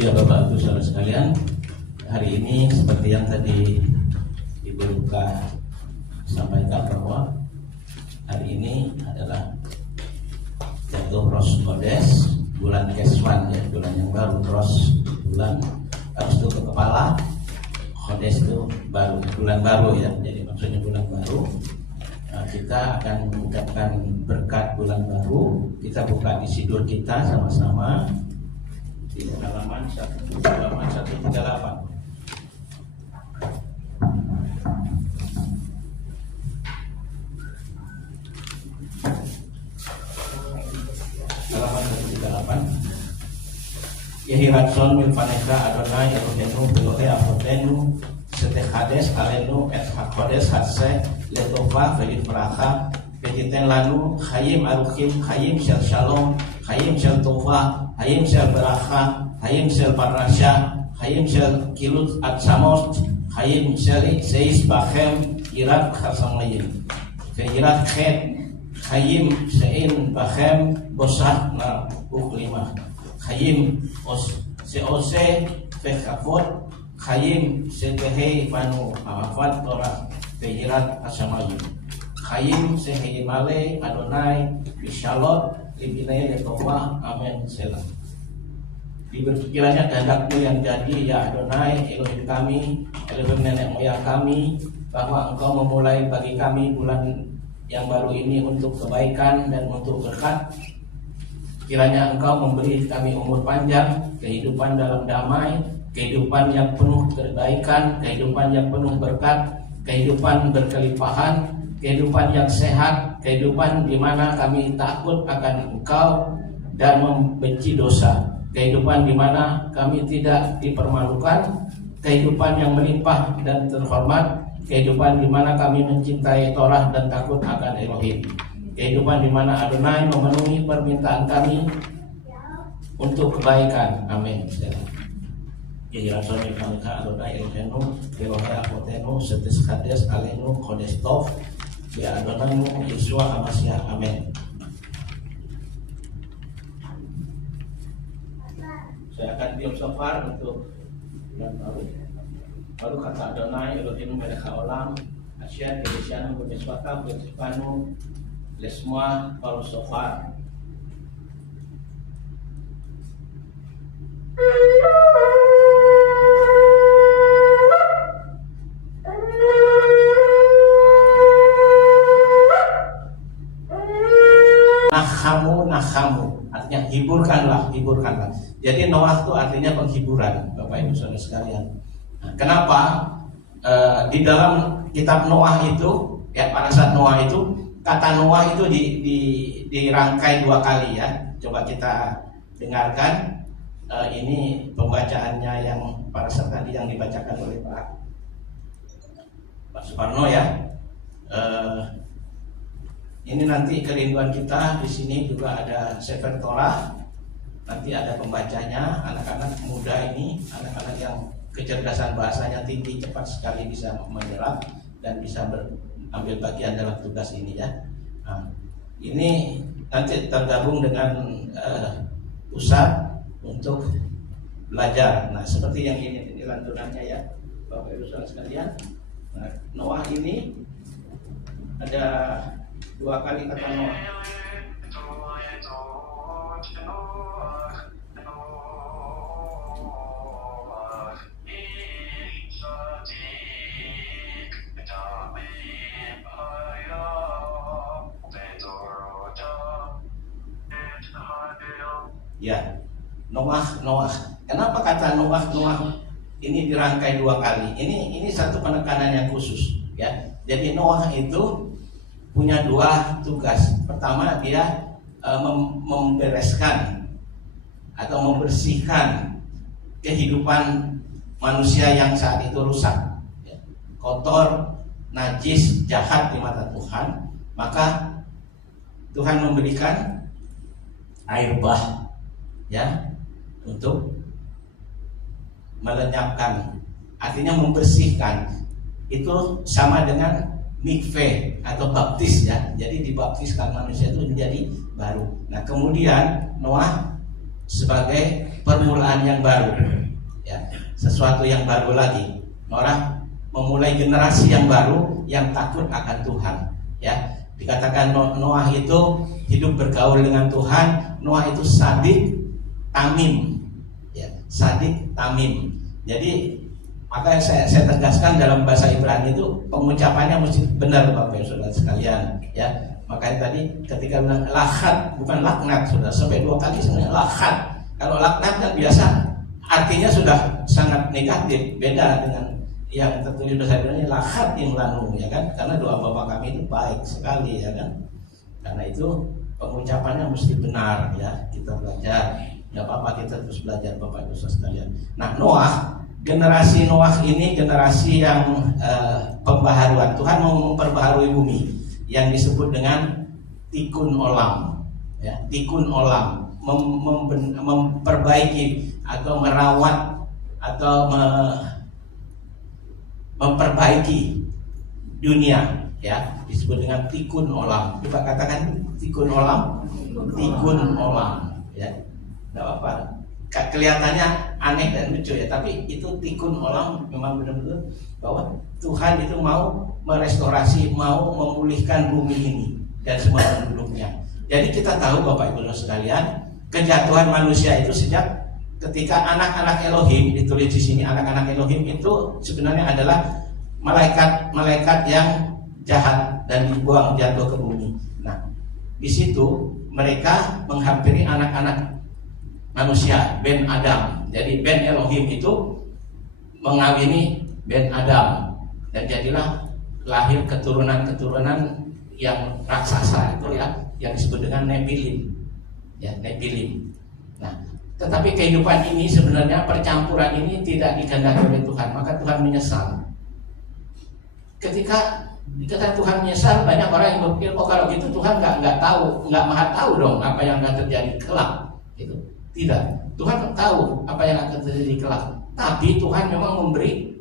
Ya Bapak Ibu saudara sekalian, hari ini seperti yang tadi Ibu Luka sampaikan bahwa hari ini adalah jatuh Ros Kodes, bulan Keswan ya, bulan yang baru. Ros bulan harus itu ke kepala, Kodes itu baru, bulan baru ya, jadi maksudnya bulan baru. Nah, kita akan mengucapkan berkat bulan baru. Kita buka di sidur kita sama-sama di halaman 138. Halaman 138. Yahi ratson mil paneka Adonai Elohenu belohe apotenu setehades alenu et hakodes hatse letova ve'ifracha ve'jiten lanu chayim aruchim chayim shel shalom chayim shel tova chayim shel beracha chayim shel parnasya chayim shel kilut atzamos chayim shel seis bachem yirat chasamayim ve'irat chet chayim shein bachem bosah na uklimah chayim seose ve'chafot chayim setehe panu afat Torah ve'irat chasamayim chayim sehe male Adonai bishalot libinai letova amen selah. Diberikannya kehendakmu yang jadi ya Adonai Elohim kami, Elohim nenek moyang kami, bahwa engkau memulai bagi kami bulan yang baru ini untuk kebaikan dan untuk berkat. Kiranya engkau memberi kami umur panjang, kehidupan dalam damai, kehidupan yang penuh kebaikan, kehidupan yang penuh berkat, kehidupan berkelimpahan, kehidupan yang sehat, kehidupan di mana kami takut akan engkau dan membenci dosa, kehidupan di mana kami tidak dipermalukan, kehidupan yang melimpah dan terhormat, kehidupan di mana kami mencintai Torah dan takut akan Elohim, kehidupan di mana Adonai memenuhi permintaan kami untuk kebaikan. Amin. Ya Rasulullah Paneka Adonai Elohenu Elohe Apotenu Setis Kades Alenu Kodestov ya Adonai Yesua Amasyah. Amin. Saya akan diam safar untuk bulan baru kata Adonai Elohenu Melech Haolam Asyad Yeshanu B'Meswata B'Tifanu Lesmua baru safar. Nahamu artinya hiburkanlah. Jadi Noah itu artinya penghiburan, Bapak Ibu Saudara sekalian. Nah, kenapa di dalam kitab Noah itu ya, pada saat Noah itu kata Noah itu dirangkai dua kali ya. Coba kita dengarkan ini pembacaannya yang pada saat tadi yang dibacakan oleh Pak Suparno ya. Ini nanti kerinduan kita di sini juga ada Sefer Torah. Nanti ada pembacanya, anak-anak muda ini, anak-anak yang kecerdasan bahasanya tinggi, cepat sekali bisa menyerap dan bisa ambil bagian dalam tugas ini ya. Nah, ini nanti tergabung dengan pusat untuk belajar. Nah, seperti yang ini lantunannya ya, Bapak Ibu Saudara sekalian. Nah, Noah ini ada dua kali kata Noah. Ya, Noah. Kenapa kata Noah ini dirangkai dua kali? Ini satu penekanan yang khusus ya. Jadi Noah itu punya dua tugas. Pertama dia membereskan atau membersihkan kehidupan manusia yang saat itu rusak, ya, kotor, najis, jahat di mata Tuhan. Maka Tuhan memberikan air bah ya untuk melenyapkan, artinya membersihkan. Itu sama dengan mikve atau baptis ya. Jadi dibaptiskan manusia itu menjadi baru. Nah kemudian Noah sebagai permulaan yang baru, ya, sesuatu yang baru lagi. Orang memulai generasi yang baru yang takut akan Tuhan, ya. Dikatakan Noah itu hidup bergaul dengan Tuhan. Noah itu sadik tamim, ya, sadik tamim. Jadi maka saya tegaskan dalam bahasa Ibrani itu pengucapannya mesti benar, Bapak Ibu Saudara sekalian, ya. Makanya tadi ketika bilang laknat bukan laknat, sudah sampai 2 kali sebenarnya laknat. Kalau laknat kan biasa artinya sudah sangat negatif, beda dengan yang tertulis bahasa Ibrani laknat imlanu, ya kan? Karena doa Bapa kami itu baik sekali, ya kan? Karena itu pengucapannya mesti benar, ya. Kita belajar, nggak apa-apa kita terus belajar, Bapak Ibu Saudara sekalian. Nah, generasi Noah ini generasi yang pembaharuan. Tuhan mau memperbaharui bumi yang disebut dengan tikun olam, ya, tikun olam, memperbaiki atau merawat atau memperbaiki dunia, ya, disebut dengan tikun olam. Coba katakan tikun olam, tikun olam, ya. Tidak apa, kelihatannya aneh dan lucu, ya, tapi itu tikun olam. Memang benar-benar bahwa Tuhan itu mau merestorasi, mau memulihkan bumi ini dan semua penduduknya. Jadi kita tahu, Bapak Ibu sekalian, kejatuhan manusia itu sejak ketika anak-anak Elohim, ditulis di sini anak-anak Elohim itu sebenarnya adalah malaikat-malaikat yang jahat dan dibuang jatuh ke bumi. Nah, di situ mereka menghampiri anak-anak manusia, Ben Adam. Jadi Ben Elohim itu mengawini Ben Adam dan jadilah lahir keturunan-keturunan yang raksasa itu, ya, yang disebut dengan Nephilim, ya, Nephilim. Nah, tetapi kehidupan ini sebenarnya percampuran ini tidak dikehendaki oleh Tuhan, maka Tuhan menyesal. Ketika Tuhan menyesal, banyak orang yang berpikir, oh kalau gitu Tuhan nggak tahu, nggak maha tahu dong apa yang akan terjadi kelak. Gitu. Tidak, Tuhan tahu apa yang akan terjadi kelak. Tapi Tuhan memang memberi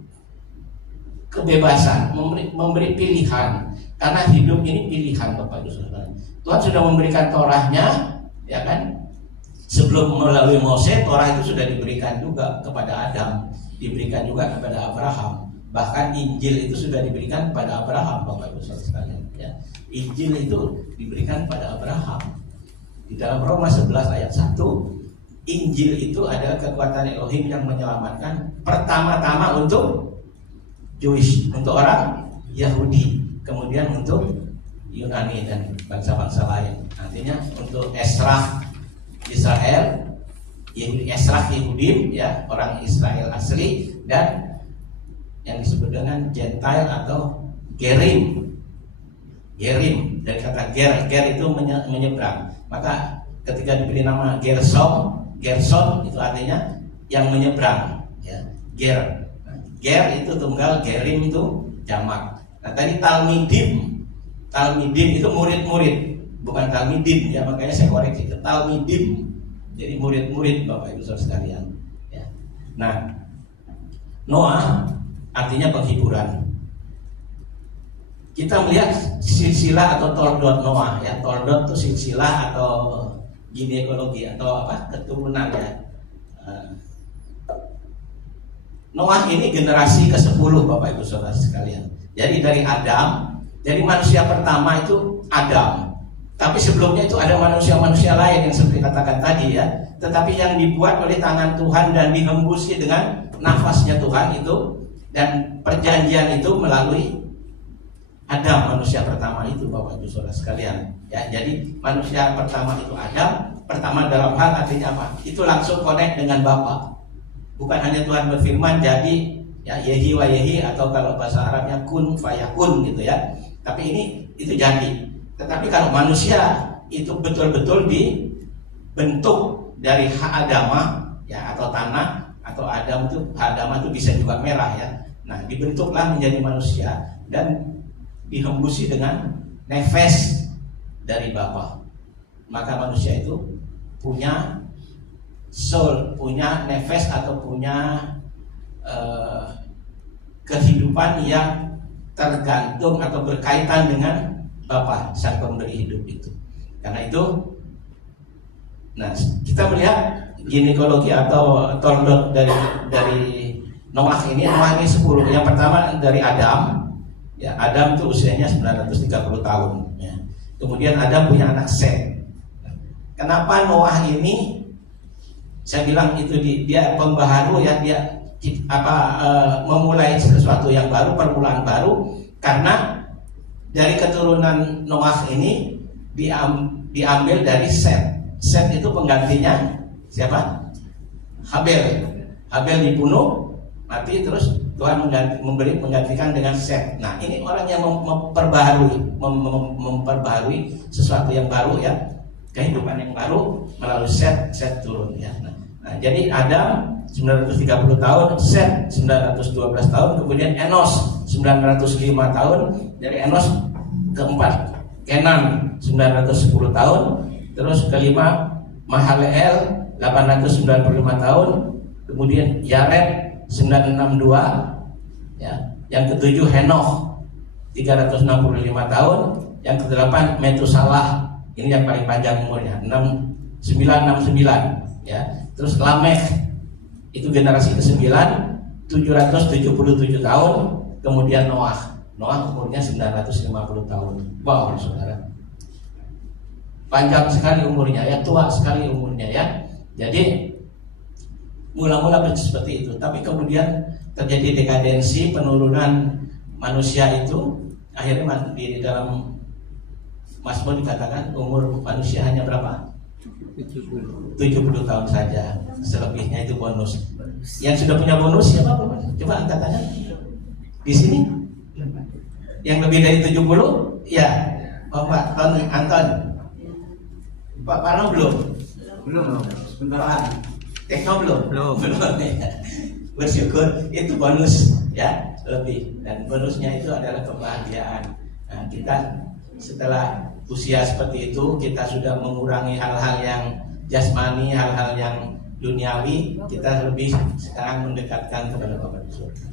kebebasan, memberi pilihan. Karena hidup ini pilihan, Bapak Ibu Saudara. Tuhan sudah memberikan Torahnya, ya kan? Sebelum melalui Mose, Torah itu sudah diberikan juga kepada Adam, diberikan juga kepada Abraham. Bahkan Injil itu sudah diberikan kepada Abraham, Bapak Ibu Saudara sekalian, ya. Injil itu diberikan kepada Abraham. Di dalam Roma 11 ayat 1, Injil itu adalah kekuatan Elohim yang menyelamatkan pertama-tama untuk Jewish, untuk orang Yahudi, kemudian untuk Yunani dan bangsa-bangsa lain. Artinya untuk Esra Israel, Esra Yehudim, ya, orang Israel asli, dan yang disebut dengan Gentile atau Gerim. Gerim dari kata ger itu menyeberang. Maka ketika diberi nama Gerson itu artinya yang menyeberang, ya. Ger itu tunggal, Gerim itu jamak. Nah, tadi Talmidim itu murid-murid, bukan Talmidim, ya, makanya saya koreksi itu Talmidim. Jadi murid-murid, Bapak Ibu Saudara sekalian, ya. Nah, Noah artinya penghiburan. Kita melihat silsilah atau toldot Noah, ya. Toldot itu silsilah atau ginekologi atau apa, keturunan, ya. Noah ini generasi ke-10, Bapak Ibu Saudara sekalian. Jadi dari Adam, jadi manusia pertama itu Adam. Tapi sebelumnya itu ada manusia-manusia lain yang seperti katakan tadi, ya. Tetapi yang dibuat oleh tangan Tuhan dan dihembusi dengan nafasnya Tuhan itu, dan perjanjian itu melalui Adam, manusia pertama itu, Bapak Ibu Saudara sekalian, ya. Jadi manusia pertama itu Adam. Pertama dalam hal artinya apa? Itu langsung connect dengan Bapa. Bukan hanya Tuhan berfirman jadi, ya, yehi wa yehi, atau kalau bahasa Arabnya kun fayakun, gitu, ya. Tapi ini itu jadi. Tetapi kalau manusia itu betul-betul dibentuk dari hak Adama, ya, atau tanah, atau Adam itu, hak Adama itu bisa juga merah, ya. Nah, dibentuklah menjadi manusia dan dihembusi dengan nefes dari Bapa. Maka manusia itu punya soul, punya nefes atau punya kehidupan yang tergantung atau berkaitan dengan Bapa, sang pemberi hidup itu. Karena itu, nah, kita melihat ginekologi atau toldot dari Noah ini 10. Yang pertama dari Adam. Ya, Adam itu usianya 930 tahun. Ya. Kemudian Adam punya anak Set. Kenapa Noah ini? Saya bilang itu dia pembaharu ya, dia memulai sesuatu yang baru, permulaan baru, karena dari keturunan Noah ini diambil dari Set. Set itu penggantinya siapa? Habel. Habel dibunuh, mati, terus Tuhan menggantikan dengan Set. Nah, ini orang yang memperbaharui sesuatu yang baru ya, kehidupan yang baru melalui Set turun ya. Nah, jadi Adam 930 tahun, Set 912 tahun, kemudian Enos 905 tahun, dari Enos keempat Kenan 910 tahun, terus kelima Mahalalel 895 tahun, kemudian Yared 962 ya. Yang ketujuh Henoch 365 tahun, yang kedelapan Metusalah, ini yang paling panjang umurnya 969 ya. Terus Lamekh itu generasi ke-9 777 tahun, kemudian Noah umurnya 950 tahun. Wow, saudara, panjang sekali umurnya ya, tua sekali umurnya ya. Jadi mula-mula seperti itu, tapi kemudian terjadi dekadensi, penurunan manusia itu. Akhirnya di dalam Mazmur dikatakan umur manusia hanya berapa? 70 tahun saja. Selebihnya itu bonus. Yang sudah punya bonus siapa? Coba angkat tangan. Di sini yang lebih dari 70? Ya, Pak Anton. Pak Parno belum? Belum. Sebentar. Tekno belum. Bersyukur, itu bonus ya, lebih. Dan bonusnya itu adalah kebahagiaan. Nah, kita setelah usia seperti itu, kita sudah mengurangi hal-hal yang jasmani, hal-hal yang duniawi, kita lebih sekarang mendekatkan kepada Bapa di surga.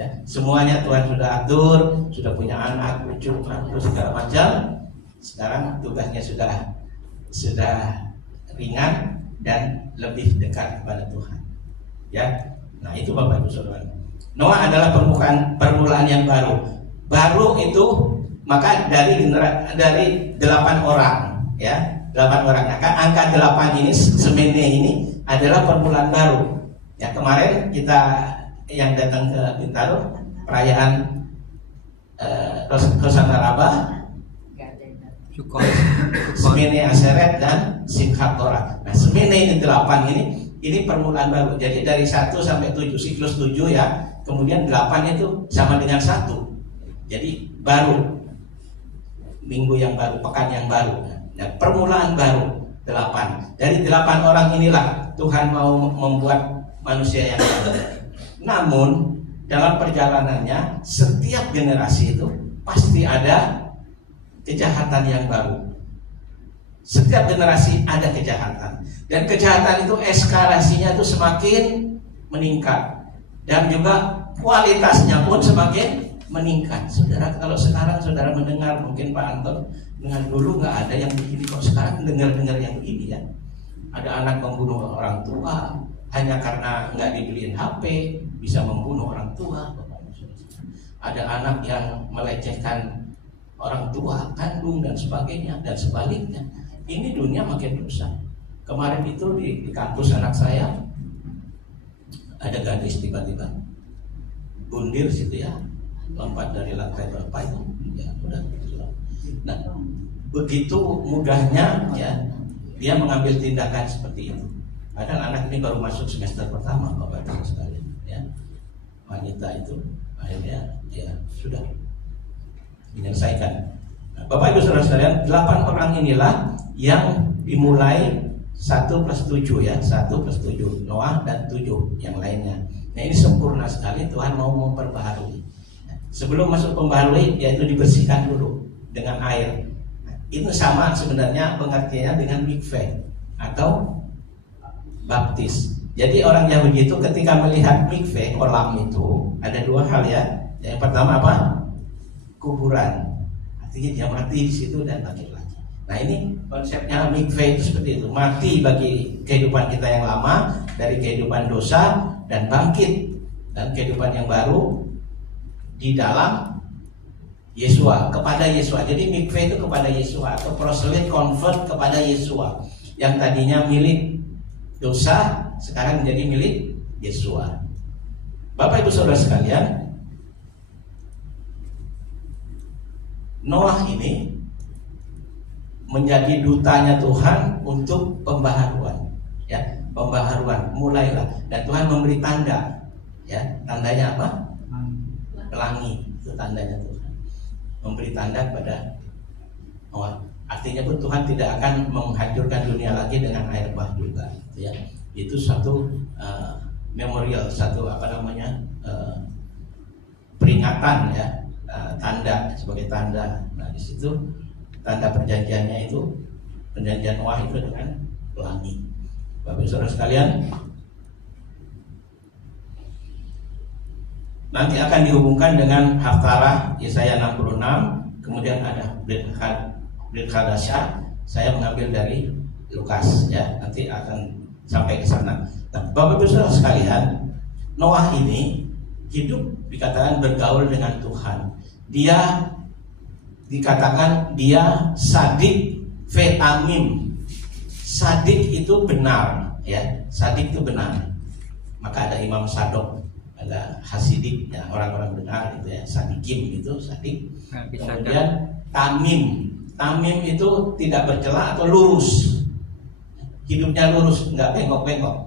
Ya, semuanya Tuhan sudah atur, sudah punya anak, cucu, segala macam. Sekarang tugasnya sudah ringan dan lebih dekat kepada Tuhan. Ya, nah itu Bapak Ibu Saudara. Noah adalah permulaan yang baru. Baru itu maka dari 8 orang, ya, 8 orang. Nah, angka 8 ini, semene ini adalah permulaan baru. Ya, kemarin kita yang datang ke Bintaro perayaan Hosana Rabbah, Semene Aseret dan Simchat Torah. Nah, semene ini 8 ini permulaan baru. Jadi dari 1 sampai 7, siklus 7 ya. Kemudian 8 itu sama dengan 1. Jadi baru. Minggu yang baru, pekan yang baru. Nah, permulaan baru 8. Dari 8 orang inilah Tuhan mau membuat manusia yang baru. Namun dalam perjalanannya setiap generasi itu pasti ada kejahatan yang baru. Setiap generasi ada kejahatan, dan kejahatan itu eskalasinya itu semakin meningkat, dan juga kualitasnya pun semakin meningkat. Saudara, kalau sekarang saudara mendengar, mungkin Pak Anton dengan dulu nggak ada yang begini, kok sekarang dengar yang begini ya. Ada anak membunuh orang tua hanya karena nggak dibeliin HP, bisa membunuh orang tua. Ada anak yang melecehkan orang tua kandung dan sebagainya, dan sebaliknya. Ini dunia makin rusak. Kemarin itu di kampus anak saya ada gadis tiba-tiba bundir situ ya, lompat dari lantai berapa itu ya, udah gitu. Nah, begitu mudahnya ya dia mengambil tindakan seperti itu. Padahal anak ini baru masuk semester pertama, Bapak Ibu sekalian ya. Wanita itu akhirnya ya sudah menyelesaikan. Nah, Bapak Ibu Saudara sekalian, 8 orang inilah yang dimulai 1+7 ya, 1+7 Noah dan 7 yang lainnya. Nah, ini sempurna sekali. Tuhan mau memperbaharui. Nah, sebelum masuk pembaharui, yaitu dibersihkan dulu dengan air. Nah, itu sama sebenarnya pengertiannya dengan mikveh atau baptis. Jadi orang Yahudi itu ketika melihat mikveh, kolam itu ada 2 hal ya. Yang pertama apa? Kuburan. Artinya dia mati di situ dan bangkit lagi. Nah ini konsepnya mikve itu seperti itu, mati bagi kehidupan kita yang lama dari kehidupan dosa dan bangkit dan kehidupan yang baru di dalam Yesua, kepada Yesua. Jadi mikve itu kepada Yesua atau proselyte convert kepada Yesua. Yang tadinya milik dosa sekarang menjadi milik Yesua. Bapak Ibu Saudara sekalian, Noah ini menjadi dutanya Tuhan untuk pembaharuan, ya, pembaharuan mulailah, dan Tuhan memberi tanda, ya, tandanya apa? Pelangi, itu tandanya Tuhan, memberi tanda kepada Noah. Artinya pun Tuhan tidak akan menghancurkan dunia lagi dengan air bah juga, ya. Itu satu memorial, satu peringatan, ya, tanda, sebagai tanda. Nah di situ tanda perjanjiannya itu, perjanjian Noah itu dengan pelangi. Bapak Saudara sekalian, nanti akan dihubungkan dengan Haftarah Yesaya 66, kemudian ada Brit Hadasya. Saya mengambil dari Lukas, ya, nanti akan sampai ke sana. Nah, Bapak Saudara sekalian, Noah ini hidup dikatakan bergaul dengan Tuhan. Dia dikatakan dia sadik vetamim. Sadik itu benar, ya. Sadik itu benar. Maka ada Imam Sadok, ada Hasidik, ya, orang-orang benar itu, ya. Sadikim itu sadik. Kemudian tamim. Tamim itu tidak bercela atau lurus. Hidupnya lurus, enggak bengkok-bengkok.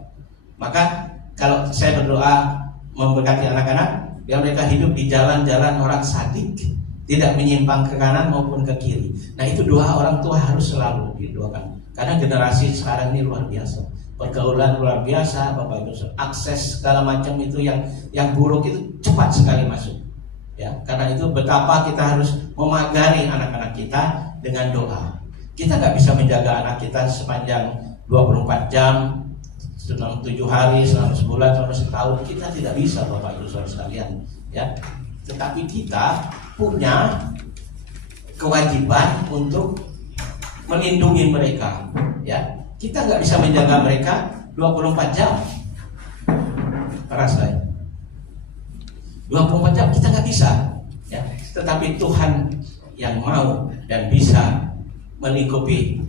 Maka kalau saya berdoa memberkati anak-anak, biar mereka hidup di jalan-jalan orang sadik, tidak menyimpang ke kanan maupun ke kiri. Nah itu doa orang tua harus selalu didoakan. Karena generasi sekarang ini luar biasa, pergaulan luar biasa, Bapak Ibu, akses segala macam itu yang buruk itu cepat sekali masuk. Ya, karena itu betapa kita harus memagari anak-anak kita dengan doa. Kita nggak bisa menjaga anak kita sepanjang 24 jam, selama 7 hari, selama sebulan, selama setahun. Kita tidak bisa, Bapak Ibu Saudara sekalian, ya. Tetapi kita punya kewajiban untuk melindungi mereka, ya. Kita nggak bisa menjaga mereka 24 jam. Keras saya. 24 jam kita nggak bisa, ya. Tetapi Tuhan yang mau dan bisa melingkupi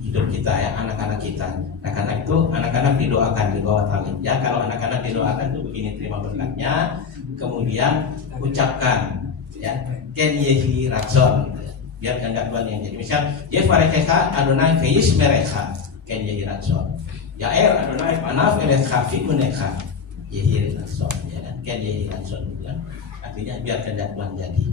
hidup kita, ya, anak-anak kita. Nah karena itu anak-anak didoakan di bawah tali, ya. Kalau anak-anak didoakan itu begini, terima berkatnya, kemudian ucapkan, ya, Ken Yehi Ratson, biar kehendak Tuhan yang jadi. Misal Yefarekecha Adonai Feis Merecha Ken Yehi Ratson, Yaer Adonai Panaf Elecha Fikunecha Yehi Ratson, ya kan, Ken Yehi Ratson, ya. Artinya biar kehendak Tuhan jadi.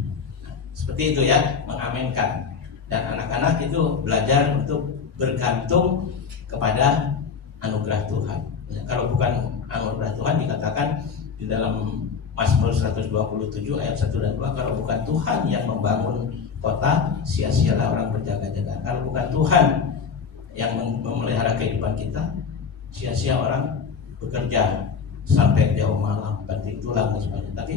Nah, seperti itu, ya, mengaminkan. Dan anak-anak itu belajar untuk bergantung kepada anugerah Tuhan, ya. Kalau bukan anugerah Tuhan, dikatakan di dalam Mazmur 127 ayat 1 dan 2, kalau bukan Tuhan yang membangun kota, sia-sialah orang berjaga-jaga. Kalau bukan Tuhan yang memelihara kehidupan kita, sia-sia orang bekerja sampai jauh malam, banting tulang dan sebagainya. Tapi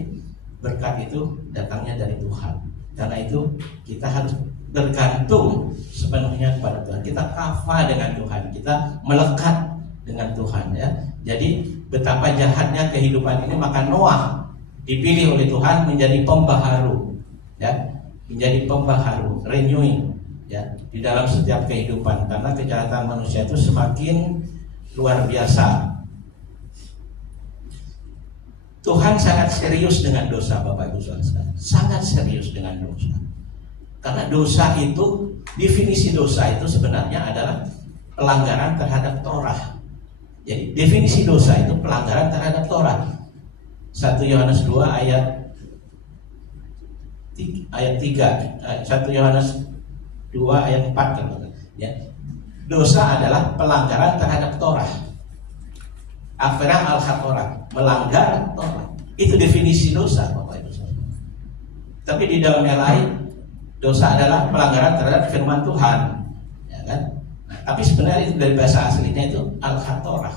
berkat itu datangnya dari Tuhan. Karena itu kita harus bergantung sepenuhnya kepada Tuhan. Kita kafa dengan Tuhan, kita melekat dengan Tuhan, ya. Jadi betapa jahatnya kehidupan ini, maka Noah dipilih oleh Tuhan menjadi pembaharu, ya, menjadi pembaharu, renewing, ya, di dalam setiap kehidupan. Karena kejahatan manusia itu semakin luar biasa. Tuhan sangat serius dengan dosa, Bapak Ibu Saudara, sangat serius dengan dosa. Karena dosa itu, definisi dosa itu sebenarnya adalah pelanggaran terhadap Torah. Jadi definisi dosa itu pelanggaran terhadap Torah. 1 Yohanes 2 ayat 3, 1 Yohanes 2 ayat 4, ya. Dosa adalah pelanggaran terhadap Torah. Afera al-Torah, melanggar Torah. Itu definisi dosa, Bapak Ibu Saudara. Tapi di dalam yang lain, dosa adalah pelanggaran terhadap firman Tuhan, ya kan? Nah, tapi sebenarnya itu dari bahasa aslinya itu al-Torah,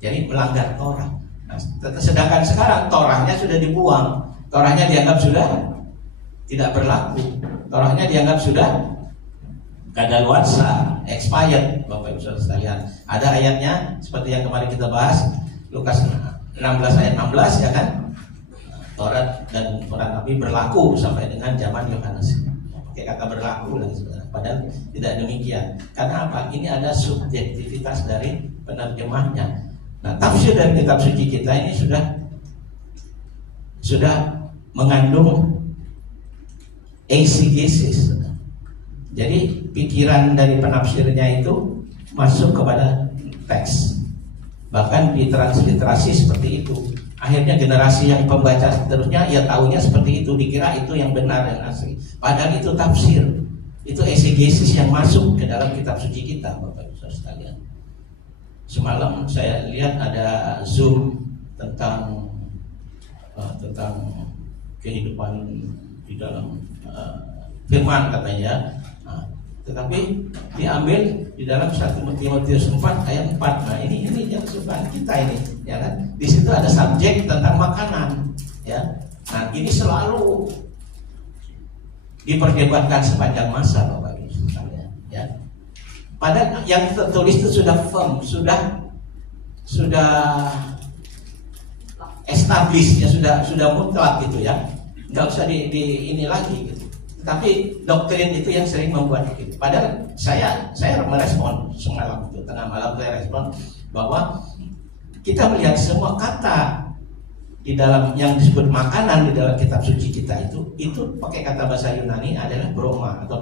jadi melanggar Torah. Nah, sedangkan sekarang Torahnya sudah dibuang, Torahnya dianggap sudah tidak berlaku, Torahnya dianggap sudah kadaluarsa, expired, Bapak Ibu Saudara sekalian. Ada ayatnya seperti yang kemarin kita bahas, Lukas 16 ayat 16 ya kan. Taurat dan Quran Nabi berlaku sampai dengan zaman Yohanes. Pakai kata berlaku lagi sebenarnya. Padahal tidak demikian. Karena apa? Ini ada subjektivitas dari penerjemahnya. Nah, tafsir dari kitab suci kita ini sudah mengandung exegesis. Jadi pikiran dari penafsirnya itu masuk kepada teks. Bahkan di transliterasi seperti itu. Akhirnya generasi yang pembaca seterusnya ya tahunya seperti itu, dikira itu yang benar dan asli. Padahal itu tafsir, itu exegesis yang masuk ke dalam kitab suci kita, Bapak Ibu Saudara sekalian. Semalam saya lihat ada Zoom tentang kehidupan di dalam firman katanya. Tetapi diambil di dalam 1 Timotius 4 ayat 4. Nah, ini yang kesukaan kita ini, ya kan? Di situ ada subjek tentang makanan, ya. Nah, ini selalu diperdebatkan sepanjang masa, Bapak Ibu sekalian, ya. Padahal yang tertulis itu sudah firm, sudah established, ya, sudah mutlak gitu ya. Enggak usah di ini lagi gitu. Tapi doktrin itu yang sering membuat begitu. Padahal saya merespon semalam itu, tengah malam saya respon bahwa kita melihat semua kata di dalam yang disebut makanan di dalam kitab suci kita itu pakai kata bahasa Yunani adalah broma atau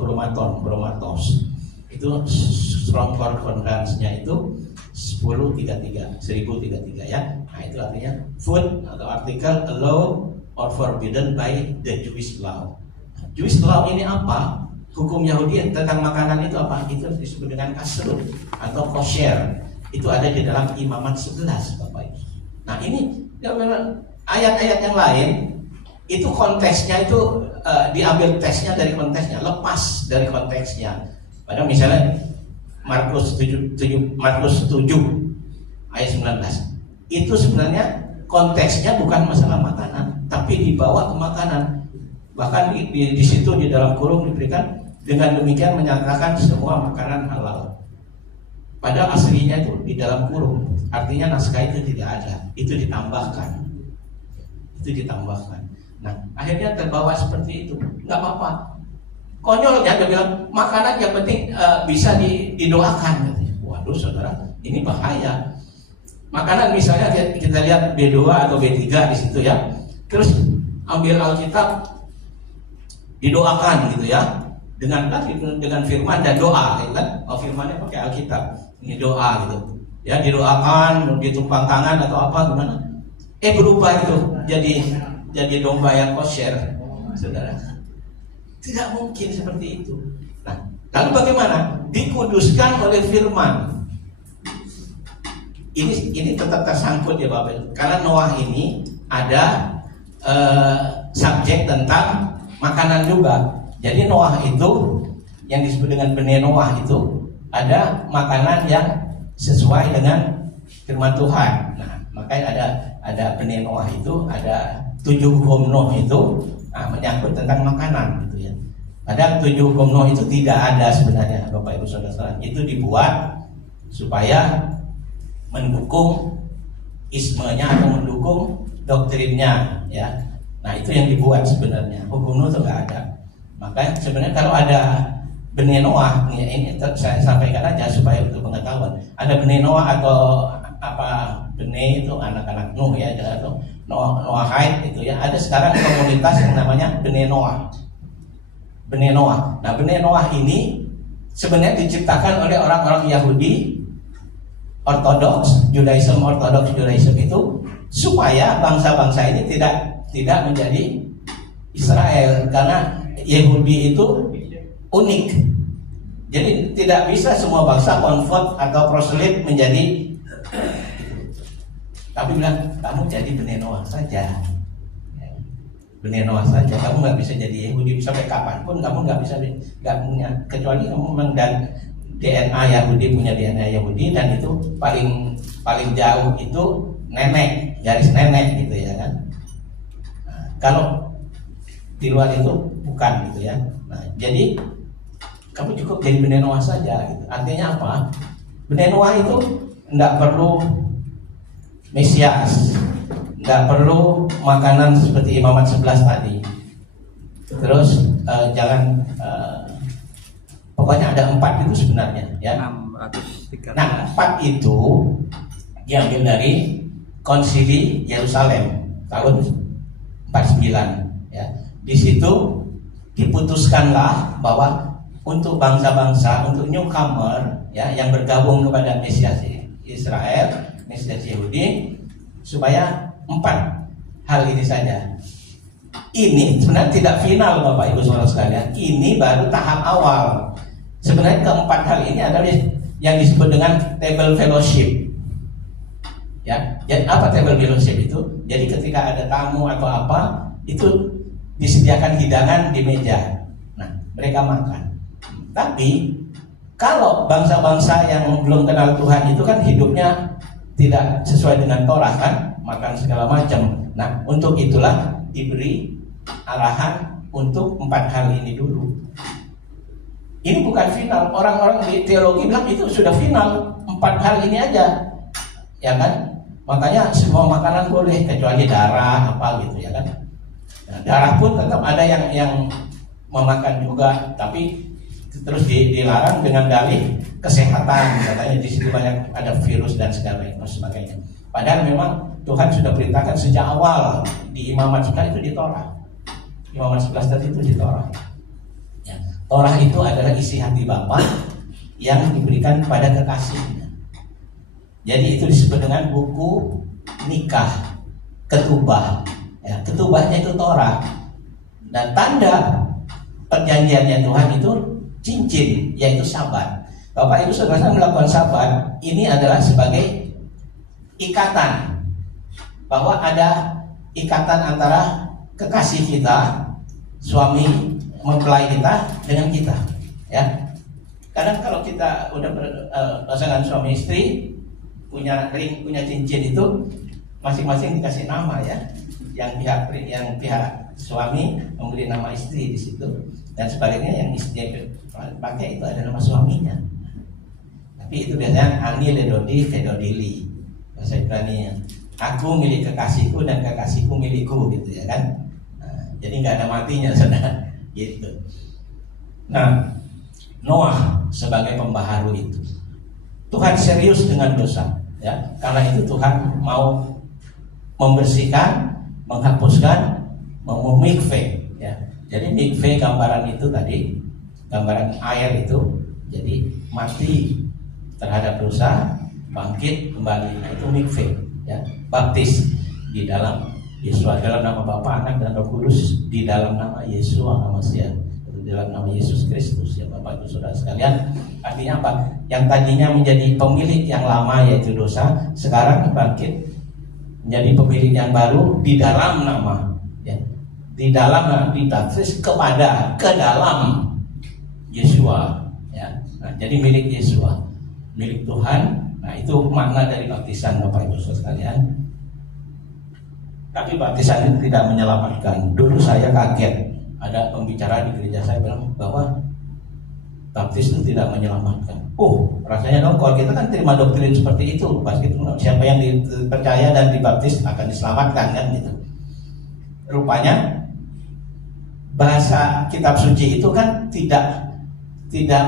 bromatos. Itu strong concordance-nya itu 1033 ya. Nah, itu artinya food atau artikel allowed or forbidden by the Jewish law. Jewish law ini apa? Hukum Yahudi tentang makanan itu apa? Itu disebut dengan kasrut atau kosher. Itu ada di dalam Imamat 11, Bapak Ibu. Nah, ini ayat-ayat yang lain itu konteksnya itu diambil teksnya dari konteksnya, lepas dari konteksnya. Padahal misalnya Markus 7 ayat 19. Itu sebenarnya konteksnya bukan masalah makanan, tapi dibawa ke makanan. Bahkan di situ di dalam kurung diberikan dengan demikian menyatakan semua makanan halal. Padahal aslinya itu di dalam kurung. Artinya naskah itu tidak ada. Itu ditambahkan. Nah, akhirnya terbawa seperti itu. Nggak apa-apa. Konyolnya dia bilang makanan yang penting bisa didoakan. Waduh, saudara, ini bahaya. Makanan misalnya kita lihat B2 atau B3 di situ ya. Terus ambil Alkitab, didoakan gitu ya, dengan firman dan doa, gitu kan? Oh, firmannya pakai Alkitab, ini doa gitu, ya, didoakan, ditumpang tangan atau apa gimana? Berubah itu jadi domba yang kosher, saudara. Tidak mungkin seperti itu. Nah, lalu bagaimana? Dikuduskan oleh firman. Ini tetap tersangkut ya Bapak, karena Noah ini ada subjek tentang makanan juga. Jadi Noah itu yang disebut dengan Bene Noah itu ada makanan yang sesuai dengan firman Tuhan. Nah, makanya ada Bene Noah itu, ada 7 hukum Noah itu menyangkut tentang makanan gitu ya. Padahal 7 hukum Noah itu tidak ada sebenarnya, Bapak Ibu Saudara. Itu dibuat supaya mendukung ismenya atau mendukung doktrinnya ya. Nah, itu yang dibuat sebenarnya. Hukum Nuh itu nggak ada. Makanya sebenarnya kalau ada Bene Noah, ini saya sampaikan aja supaya untuk pengetahuan. Ada Bene Noah atau apa, Bene itu anak-anak Nuh ya, atau Noahide itu ya. Ada sekarang komunitas yang namanya Bene Noah. Nah, Bene Noah ini sebenarnya diciptakan oleh orang-orang Yahudi Ortodoks Judaism itu supaya bangsa-bangsa ini tidak menjadi Israel, karena Yahudi itu unik. Jadi tidak bisa semua bangsa convert atau proselyte menjadi. Tapi bilang kamu jadi Bene Noah saja. Bene Noah saja. Kamu nggak bisa jadi Yahudi sampai kapanpun. Kamu nggak punya, kecuali kamu memang DNA Yahudi, punya DNA Yahudi, dan itu paling jauh itu nenek, garis nenek gitu ya kan. Kalau di luar itu bukan gitu ya. Nah, jadi kamu cukup jadi benih Noah saja. Gitu. Artinya apa? Benih Noah itu tidak perlu Mesias, tidak perlu makanan seperti Imamat 11 tadi. Terus jangan pokoknya ada 4 itu sebenarnya ya. 613. Nah 4 itu diambil dari Konsili Yerusalem tahun 49 ya. Di situ diputuskanlah bahwa untuk bangsa-bangsa, untuk newcomer ya yang bergabung kepada Mesias Israel, Mesias Yahudi, supaya 4 hal ini saja. Ini sebenarnya tidak final Bapak Ibu Saudara sekalian. Ini baru tahap awal. Sebenarnya keempat hal ini adalah yang disebut dengan table fellowship. Ya, jadi apa table fellowship itu? Jadi ketika ada tamu atau apa, itu disediakan hidangan di meja. Nah, mereka makan. Tapi kalau bangsa-bangsa yang belum kenal Tuhan itu kan hidupnya tidak sesuai dengan Torah kan, makan segala macam. Nah, untuk itulah diberi arahan untuk 4 hal ini dulu. Ini bukan final. Orang-orang di teologi bilang itu sudah final, 4 hal ini aja, ya kan? Makanya semua makanan boleh kecuali darah apa gitu ya kan. Nah, darah pun tetap ada yang memakan juga, tapi terus dilarang dengan dalih kesehatan, katanya di situ banyak ada virus dan sebagainya. Padahal memang Tuhan sudah perintahkan sejak awal di Imamat 11 itu di Torah. Imamat 11 tadi itu di Torah. Ya. Torah itu adalah isi hati Bapa yang diberikan kepada kekasihnya. Jadi itu disebut dengan buku nikah, ketubah. Ya, ketubahnya itu Torah. Dan tanda perjanjiannya Tuhan itu cincin, yaitu Sabat. Bapak Ibu Saudara melakukan Sabat, ini adalah sebagai ikatan, bahwa ada ikatan antara kekasih kita, suami mempelai kita dengan kita. Ya, kadang kalau kita udah pasangan suami istri punya ring, punya cincin itu masing-masing dikasih nama ya. Yang pihak suami memberi nama istri di situ, dan sebaliknya yang istri pakai itu ada nama suaminya. Tapi itu biasanya Ani Ledodi Fedodili bahasa Ibrani. Aku milik kekasihku dan kekasihku milikku gitu ya kan. Nah, jadi nggak ada matinya saudara gitu. Nah, Noah sebagai pembaharu itu, Tuhan serius dengan dosa ya. Karena itu Tuhan mau membersihkan, menghapuskan, mikve ya. Jadi mikve gambaran itu tadi, gambaran air itu, jadi mati terhadap dosa, bangkit kembali, itu mikve ya. Baptis di dalam Yesus, dalam nama Bapa, Anak dan Roh Kudus, di dalam nama Yesus Manusia, di dalam nama Yesus Kristus ya Bapak Ibu Saudara sekalian. Artinya apa? Yang tadinya menjadi pemilik yang lama yaitu dosa, sekarang bangkit menjadi pemilik yang baru di dalam nama ya. Di dalam nama dibaptis ke dalam Yesua ya. Nah, jadi milik Yesua, milik Tuhan. Nah, itu makna dari baptisan Bapak Ibu Saudara sekalian. Tapi baptisan itu tidak menyelamatkan. Dulu saya kaget, ada pembicara di gereja saya bilang bahwa baptis itu tidak menyelamatkan. Rasanya dong kalau kita kan terima doktrin seperti itu, pasti siapa yang dipercaya dan dibaptis akan diselamatkan kan gitu. Rupanya bahasa kitab suci itu kan tidak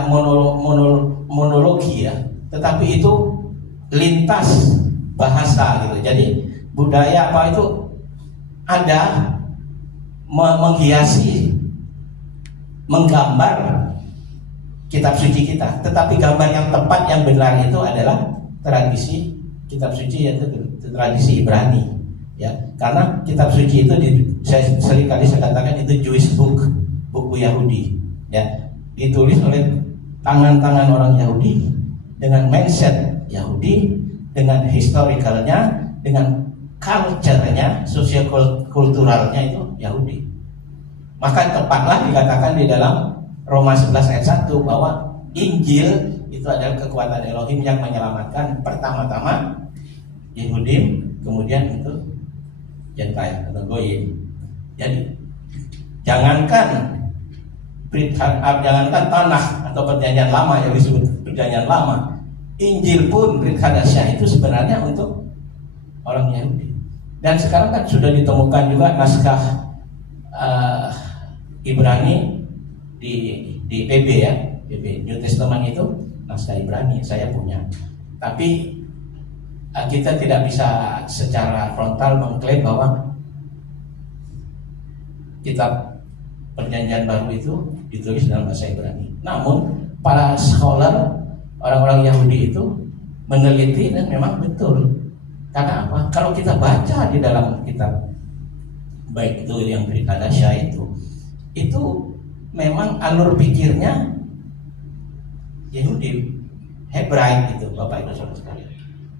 monologi ya, tetapi itu lintas bahasa gitu. Jadi budaya apa itu ada menghiasi, menggambar kitab suci kita. Tetapi gambar yang tepat, yang benar itu adalah tradisi kitab suci, yaitu tradisi Ibrani ya. Karena kitab suci itu seringkali saya katakan itu Jewish book, buku Yahudi ya, ditulis oleh tangan-tangan orang Yahudi dengan mindset Yahudi, dengan historicalnya, dengan culture-nya, sosiokulturalnya itu Yahudi. Maka tepatlah dikatakan di dalam Roma 11 ayat 1 bahwa Injil itu adalah kekuatan Elohim yang menyelamatkan pertama-tama Yehudim, kemudian itu Gentile atau Goyim. Jadi jangankan jangankan tanah atau perjanjian lama yang disebut perjanjian lama, Injil pun Brit Hadasyah itu sebenarnya untuk orang Yahudi. Dan sekarang kan sudah ditemukan juga naskah Ibrani di PB ya, PB New Testament itu naskah Ibrani saya punya. Tapi kita tidak bisa secara frontal mengklaim bahwa kitab Perjanjian Baru itu ditulis dalam bahasa Ibrani. Namun para scholar, orang-orang Yahudi itu meneliti dan memang betul. Karena apa? Kalau kita baca di dalam kitab, baik itu yang Brit Hadasyah itu memang alur pikirnya Yahudi, Hebraik gitu, Bapak Ibu Saudara sekalian.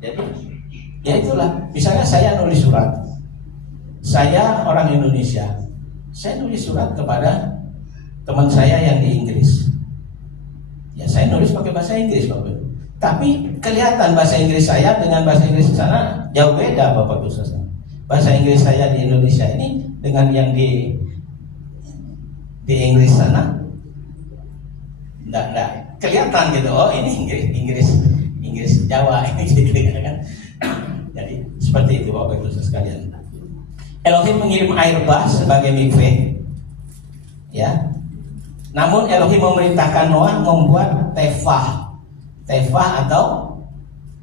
Jadi ya itulah, misalnya saya nulis surat, saya orang Indonesia, saya nulis surat kepada teman saya yang di Inggris. Ya saya nulis pakai bahasa Inggris, Bapak. Tapi kelihatan bahasa Inggris saya dengan bahasa Inggris di sana jauh beda, Bapak Ibu Saudara. Bahasa Inggris saya di Indonesia ini dengan yang di Inggris sana enggak kelihatan gitu. Oh, ini Inggris Jawa ini gitu kan. Jadi seperti itu, Bapak Ibu Saudara sekalian. Elohim mengirim air bah sebagai mikveh, ya. Namun Elohim memerintahkan Noah membuat tefah atau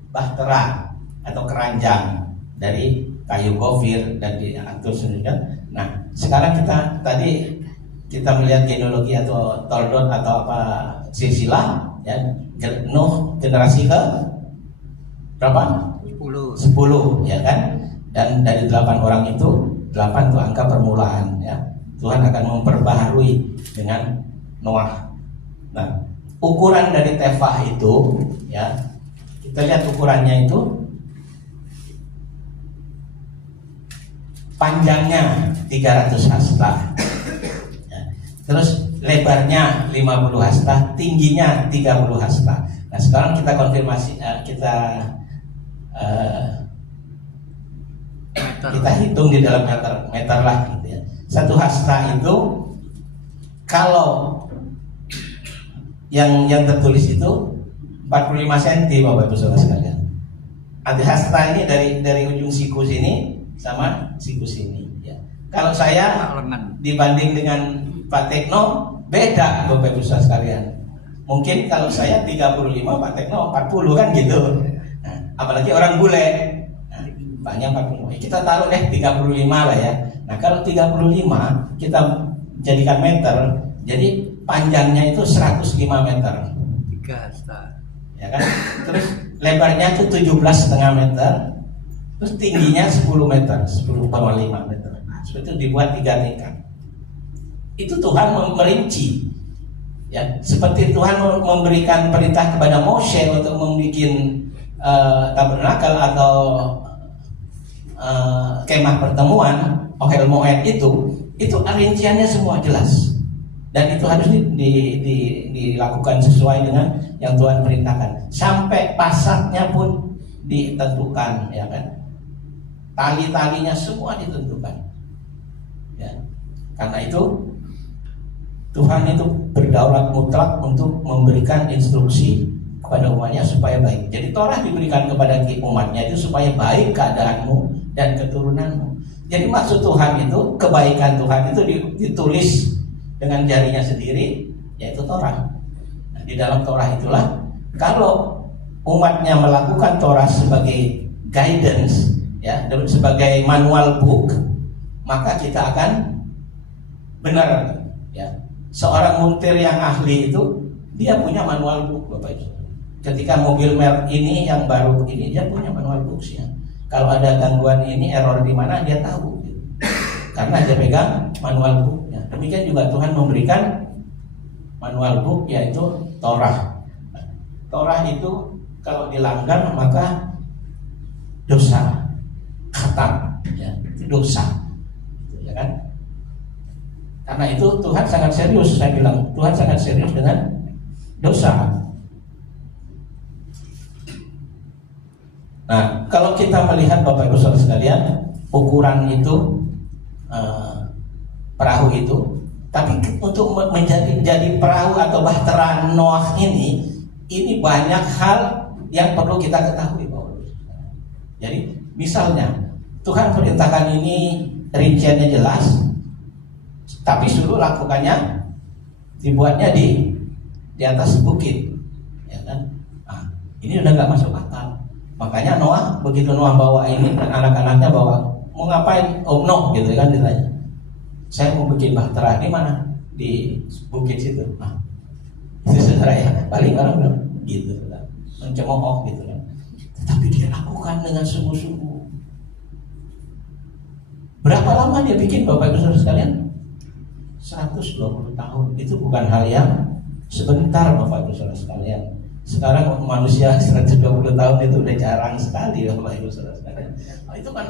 bahtera atau keranjang dari kayu gofir dan diatur sendiri. Nah, sekarang kita melihat genealogi atau toldot atau apa silsilah, ya. Nuh generasi ke berapa? 10 ya kan? Dan dari 8 orang itu 8 itu angka permulaan, ya. Tuhan akan memperbaharui dengan Noah. Nah, ukuran dari tefah itu, ya, kita lihat ukurannya itu panjangnya 300 hasta, ya. Terus lebarnya 50 hasta, tingginya 30 hasta. Nah, sekarang kita konfirmasi, kita hitung di dalam meter lah gitu ya. 1 hasta itu kalau yang tertulis itu 45 cm, Bapak Ibu Saudara sekalian. Arti hasta ini dari ujung siku sini sama siku sini, ya. Kalau saya dibanding dengan Pak Tekno beda, Bapak Ibu Saudara sekalian. Mungkin kalau saya 35, Pak Tekno 40 kan gitu. Nah, apalagi orang bule. Nah, banyak 40. Kita taruh deh 35 lah ya. Nah, kalau 35 kita jadikan meter, jadi panjangnya itu 105 meter. 3 hasta. Ya kan? Terus lebarnya itu 17,5 meter. Terus tingginya 10 meter, 10,5 meter. Seperti itu dibuat 3 tingkat. Itu Tuhan merinci. Ya, seperti Tuhan memberikan perintah kepada Moshe untuk membuat tabernakel atau kemah pertemuan, Ohel Moed itu rinciannya semua jelas. Dan itu harus dilakukan sesuai dengan yang Tuhan perintahkan. Sampai pasaknya pun ditentukan, ya kan? Tali-talinya semua ditentukan. Ya. Karena itu Tuhan itu berdaulat mutlak untuk memberikan instruksi kepada umatnya supaya baik. Jadi Torah diberikan kepada umatnya itu supaya baik keadaanmu dan keturunanmu. Jadi maksud Tuhan itu, kebaikan Tuhan itu ditulis dengan jarinya sendiri, yaitu Torah. Nah, di dalam Torah itulah, kalau umatnya melakukan Torah sebagai guidance, ya, sebagai manual book, maka kita akan benar, ya. Seorang muntir yang ahli itu dia punya manual book, Bapak Ibu. Ketika mobil merek ini yang baru ini dia punya manual booksnya. Kalau ada gangguan ini, error di mana dia tahu, gitu. Karena dia pegang manual booknya. Demikian juga Tuhan memberikan manual book, yaitu Torah. Torah itu kalau dilanggar maka dosa, khatam, ya, itu dosa, ya kan? Karena itu Tuhan sangat serius, saya bilang Tuhan sangat serius dengan dosa. Nah, kalau kita melihat Bapak Ibu Saudara sekalian, ukuran itu perahu itu Tapi untuk menjadi perahu atau bahtera Noah ini banyak hal yang perlu kita ketahui, Bapak. Jadi misalnya Tuhan perintahkan ini rinciannya jelas, tapi suruh lakukannya dibuatnya di atas bukit, ya kan? Nah, ini udah nggak masuk akal. Makanya Noah, begitu Noah bawa ini dan anak-anaknya bawa, mau ngapain? Oh no, gitu kan ditanya. Saya mau bikin bahtera di mana? Di bukit situ. Nah, itu saudara ya, paling orang bilang gitu, mencemooh gitu kan. Tetapi dia lakukan dengan sungguh-sungguh. Berapa lama dia bikin, Bapak Ibu Saudara sekalian? 120 tahun. Itu bukan hal yang sebentar, Bapak Ibu Saudara sekalian. Sekarang manusia 120 tahun itu udah jarang sekali, Bapak Ibu Saudara sekalian. Nah, itu kan,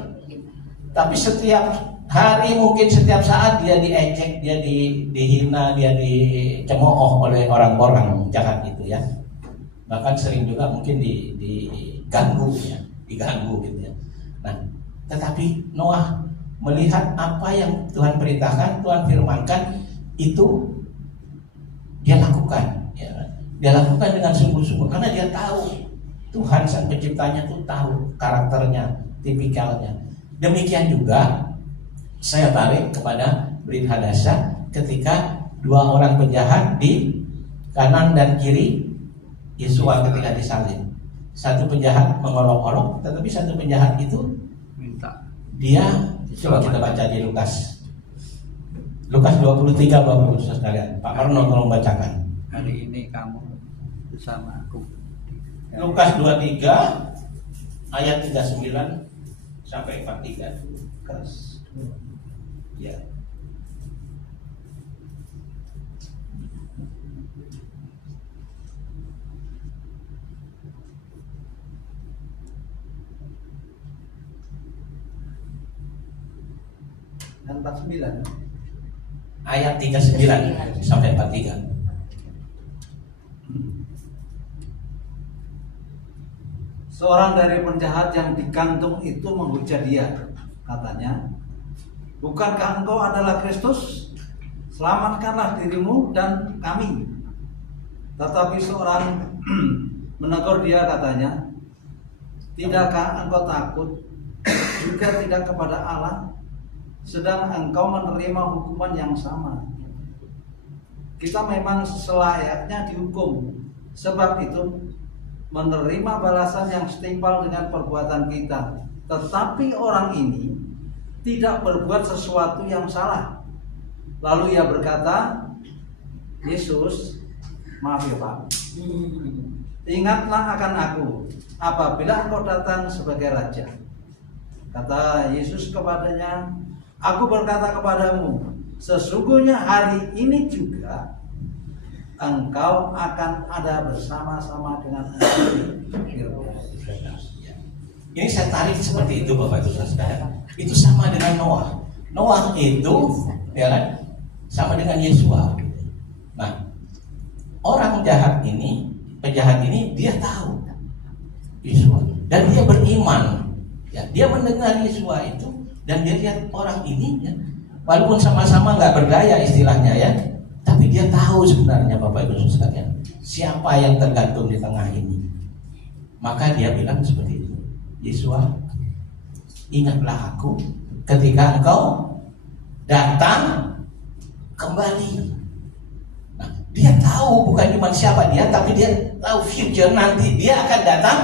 tapi setiap hari, mungkin setiap saat dia diejek, dia dihina, dia dicemooh oleh orang-orang jahat itu ya. Bahkan sering juga mungkin diganggu ya, diganggu gitu ya. Nah, tetapi Noah melihat apa yang Tuhan perintahkan, Tuhan firmankan, itu dia lakukan ya. Dia lakukan dengan sungguh-sungguh karena dia tahu Tuhan sang penciptanya itu tahu karakternya, tipikalnya. Demikian juga saya tarik kepada Brit Hadasah ketika dua orang penjahat di kanan dan kiri Yesus ketika disalib. Satu penjahat mengolok-olok, tetapi satu penjahat itu minta. Dia, coba kita baca di Lukas 23, Bapak Ibu sekalian. Pak Arno tolong bacakan. Hari ini kamu bersama aku. Lukas 23 ayat 39 sampai 43. Ya. Dan 49. Ayat 39 sampai 43. Seorang dari penjahat yang digantung itu menghujat dia, katanya, "Bukankah engkau adalah Kristus? Selamatkanlah dirimu dan kami." Tetapi seorang menegur dia, katanya, "Tidakkah engkau takut juga tidak kepada Allah, sedang engkau menerima hukuman yang sama? Kita memang selayaknya dihukum, sebab itu menerima balasan yang setimpal dengan perbuatan kita. Tetapi orang ini tidak berbuat sesuatu yang salah." Lalu ia berkata, "Yesus, maaf ya Pak, ingatlah akan aku apabila engkau datang sebagai raja." Kata Yesus kepadanya, "Aku berkata kepadamu, sesungguhnya hari ini juga engkau akan ada bersama-sama dengan aku." Ini saya tarik seperti itu, Bapak Ibu Saudara. Itu sama dengan Noah. Noah itu, ya kan, sama dengan Yesus. Nah, orang jahat ini, penjahat ini, dia tahu Yesus dan dia beriman. Ya, dia mendengar Yesus itu dan dia lihat orang ini, ya, walaupun sama-sama nggak berdaya istilahnya ya, tapi dia tahu sebenarnya, Bapak Ibu sekalian, siapa yang tergantung di tengah ini. Maka dia bilang seperti itu, "Yesus, ingatlah aku ketika engkau datang kembali." Nah, dia tahu bukan cuma siapa dia, tapi dia tahu future nanti dia akan datang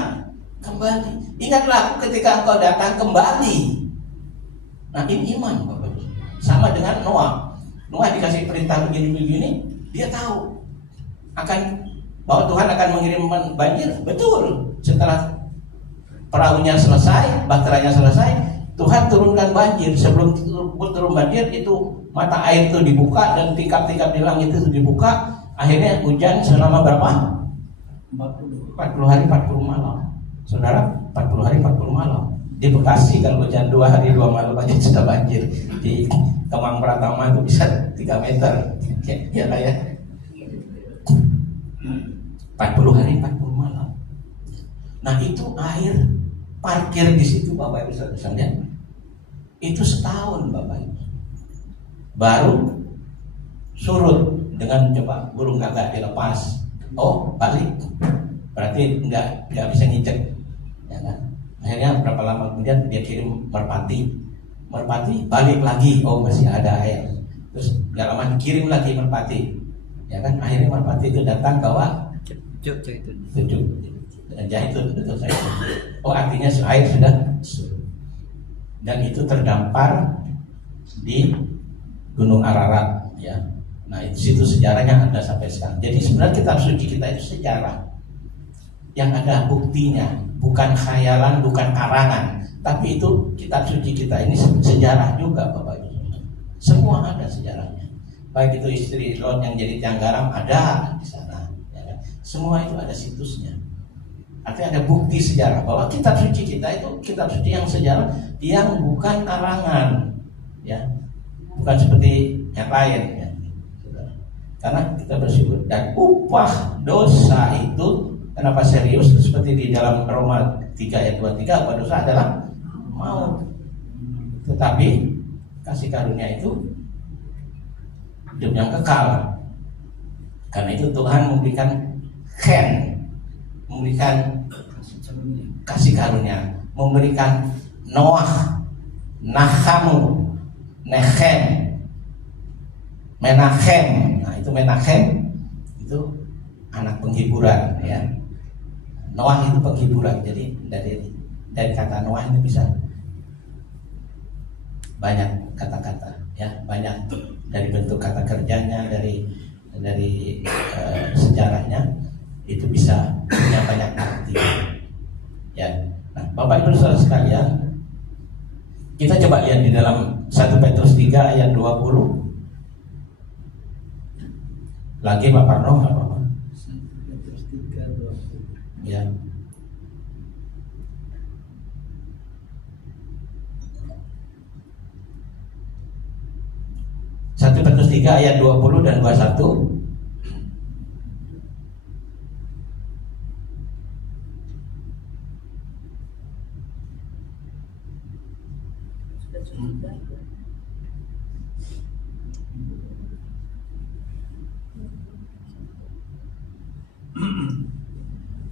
kembali. "Ingatlah aku ketika engkau datang kembali." Nah, ini iman, Bapak. Sama dengan Noah. Noah dikasih perintah begini-begini, dia tahu akan bahwa Tuhan akan mengirim banjir. Betul. Setelah perahunya selesai, bahteranya selesai, Tuhan turunkan banjir. Sebelum turun banjir itu mata air itu dibuka dan tingkap-tingkap di langit itu dibuka. Akhirnya hujan selama berapa? 40 hari 40 malam. Saudara, 40 hari 40 malam. Di Bekasi kalau hujan 2 hari 2 malam aja sudah banjir. Di Kemang Pratama itu bisa 3 meter. Ya lah ya. 40 hari 40 malam. Nah, itu air parkir di situ, Bapak Ibu sekalian. Itu setahun, Bapak Ibu. Baru surut dengan coba burung gagak dilepas, oh balik, berarti nggak bisa ngicek, ya kan? Akhirnya berapa lama kemudian dia kirim merpati balik lagi, oh masih ada air, terus nggak lama kirim lagi merpati, ya kan? Akhirnya merpati itu datang bawa tujuh jahitun, betul saya. Oh artinya air sudah surut dan itu terdampar di Gunung Ararat, ya. Nah itu situ sejarahnya ada sampai sekarang. Jadi sebenarnya kitab suci kita itu sejarah yang ada buktinya, bukan khayalan, bukan karangan, tapi itu kitab suci kita ini sejarah juga, Bapak Ibu. Semua ada sejarahnya. Baik itu istri Lot yang jadi tiang garam ada di sana, ya kan? Semua itu ada situsnya. Artinya ada bukti sejarah bahwa kitab suci kita itu kitab suci yang sejarah, yang bukan karangan, ya, bukan seperti yang lain, ya. Karena kita bersyukur dan upah dosa itu kenapa serius seperti di dalam Roma 3 ayat 23, upah dosa adalah maut. Tetapi kasih karunia itu hidup yang kekal. Karena itu Tuhan memberikan memberikan kasih karunia, memberikan Noah, Nahamu, Nechem, Menachem. Nah itu Menachem itu anak penghiburan, ya. Noah itu penghiburan. Jadi dari kata Noah itu bisa banyak kata-kata, ya, banyak dari bentuk kata kerjanya, dari sejarahnya itu bisa punya banyak arti, ya. Nah, Bapak Ibu Saudara sekalian, kita coba lihat di dalam 1 Petrus 3 ayat 20. Lagi Pak Parno nggak apa-apa? 1 Petrus 3 20. Ya. Satu Petrus 3 ayat 20 dan 21.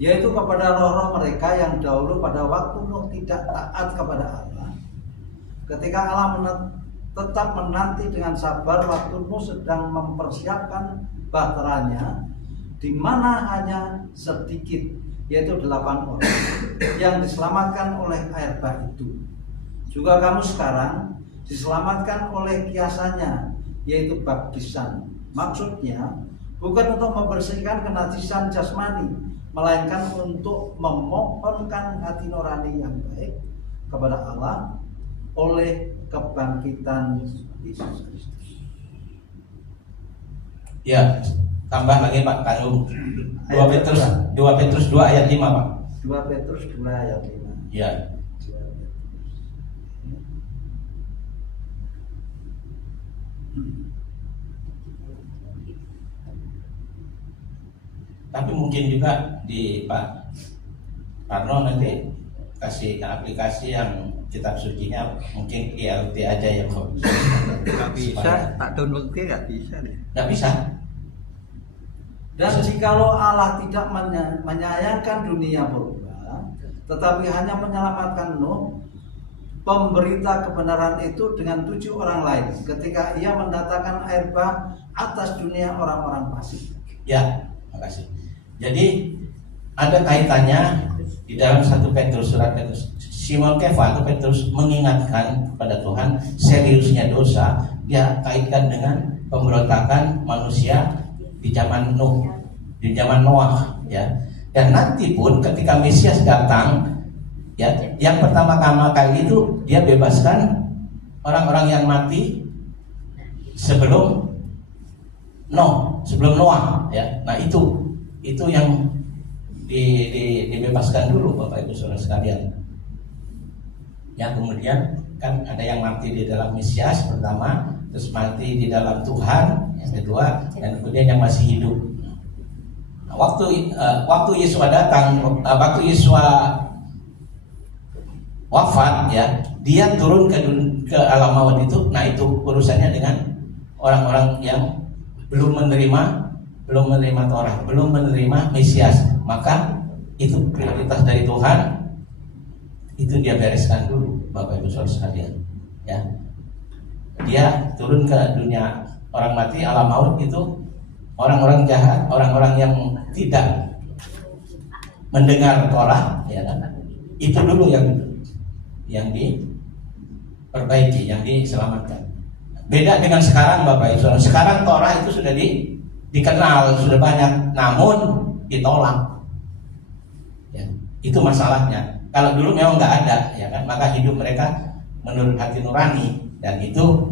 Yaitu kepada roh-roh mereka yang dahulu pada waktu Nuh tidak taat kepada Allah, ketika Allah tetap menanti dengan sabar waktu Nuh sedang mempersiapkan bahteranya, di mana hanya sedikit, yaitu 8 orang yang diselamatkan oleh air bah itu. Juga kamu sekarang diselamatkan oleh kiasannya, yaitu baptisan. Maksudnya bukan untuk membersihkan kenajisan jasmani, melainkan untuk memohonkan hati nurani yang baik kepada Allah oleh kebangkitan Yesus Kristus. Ya, tambah lagi Pak Kandung. 2 Petrus 2 ayat 5, Pak. 2 Petrus 2 ayat 5. Ya. Tapi mungkin juga di Pak Parno nanti kasih aplikasi yang kitab sucinya mungkin ILT aja ya kok. Nggak bisa, tak download nggak bisa deh. Nggak bisa. Dan jikalau Allah tidak menyayangkan dunia purba, tetapi hanya menyelamatkan Nuh, pemberita kebenaran itu dengan 7 orang lain, ketika ia mendatangkan air bah atas dunia orang-orang fasik. Ya, makasih. Jadi ada kaitannya di dalam 1 Petrus, surat Petrus. Simon Kefa atau Petrus mengingatkan kepada Tuhan seriusnya dosa. Dia kaitkan dengan pemberontakan manusia di zaman Nuh, di zaman Noah, ya. Dan nanti pun ketika Mesias datang, ya, yang pertama kali itu dia bebaskan orang-orang yang mati sebelum Noah, ya. Nah itu yang dibebaskan dulu Bapak Ibu Saudara sekalian. Ya, kemudian kan ada yang mati di dalam Mesias pertama, terus mati di dalam Tuhan yang kedua, dan kemudian yang masih hidup. Nah, waktu Yesus datang, waktu Yesus wafat, ya, dia turun ke alam maut itu. Nah itu urusannya dengan orang-orang yang belum menerima Torah, belum menerima Mesias, maka itu prioritas dari Tuhan, itu dia bereskan dulu, Bapak Ibu Saudara sekalian. Ya, dia turun ke dunia orang mati, alam maut itu orang-orang jahat, orang-orang yang tidak mendengar Torah, ya kan? Itu dulu yang diperbaiki, yang diselamatkan. Beda dengan sekarang, Bapak Ibu. Sekarang Torah itu sudah dikenal, sudah banyak, namun ditolak. Ya, itu masalahnya. Kalau dulu memang nggak ada, ya kan? Maka hidup mereka menurut hati nurani, dan itu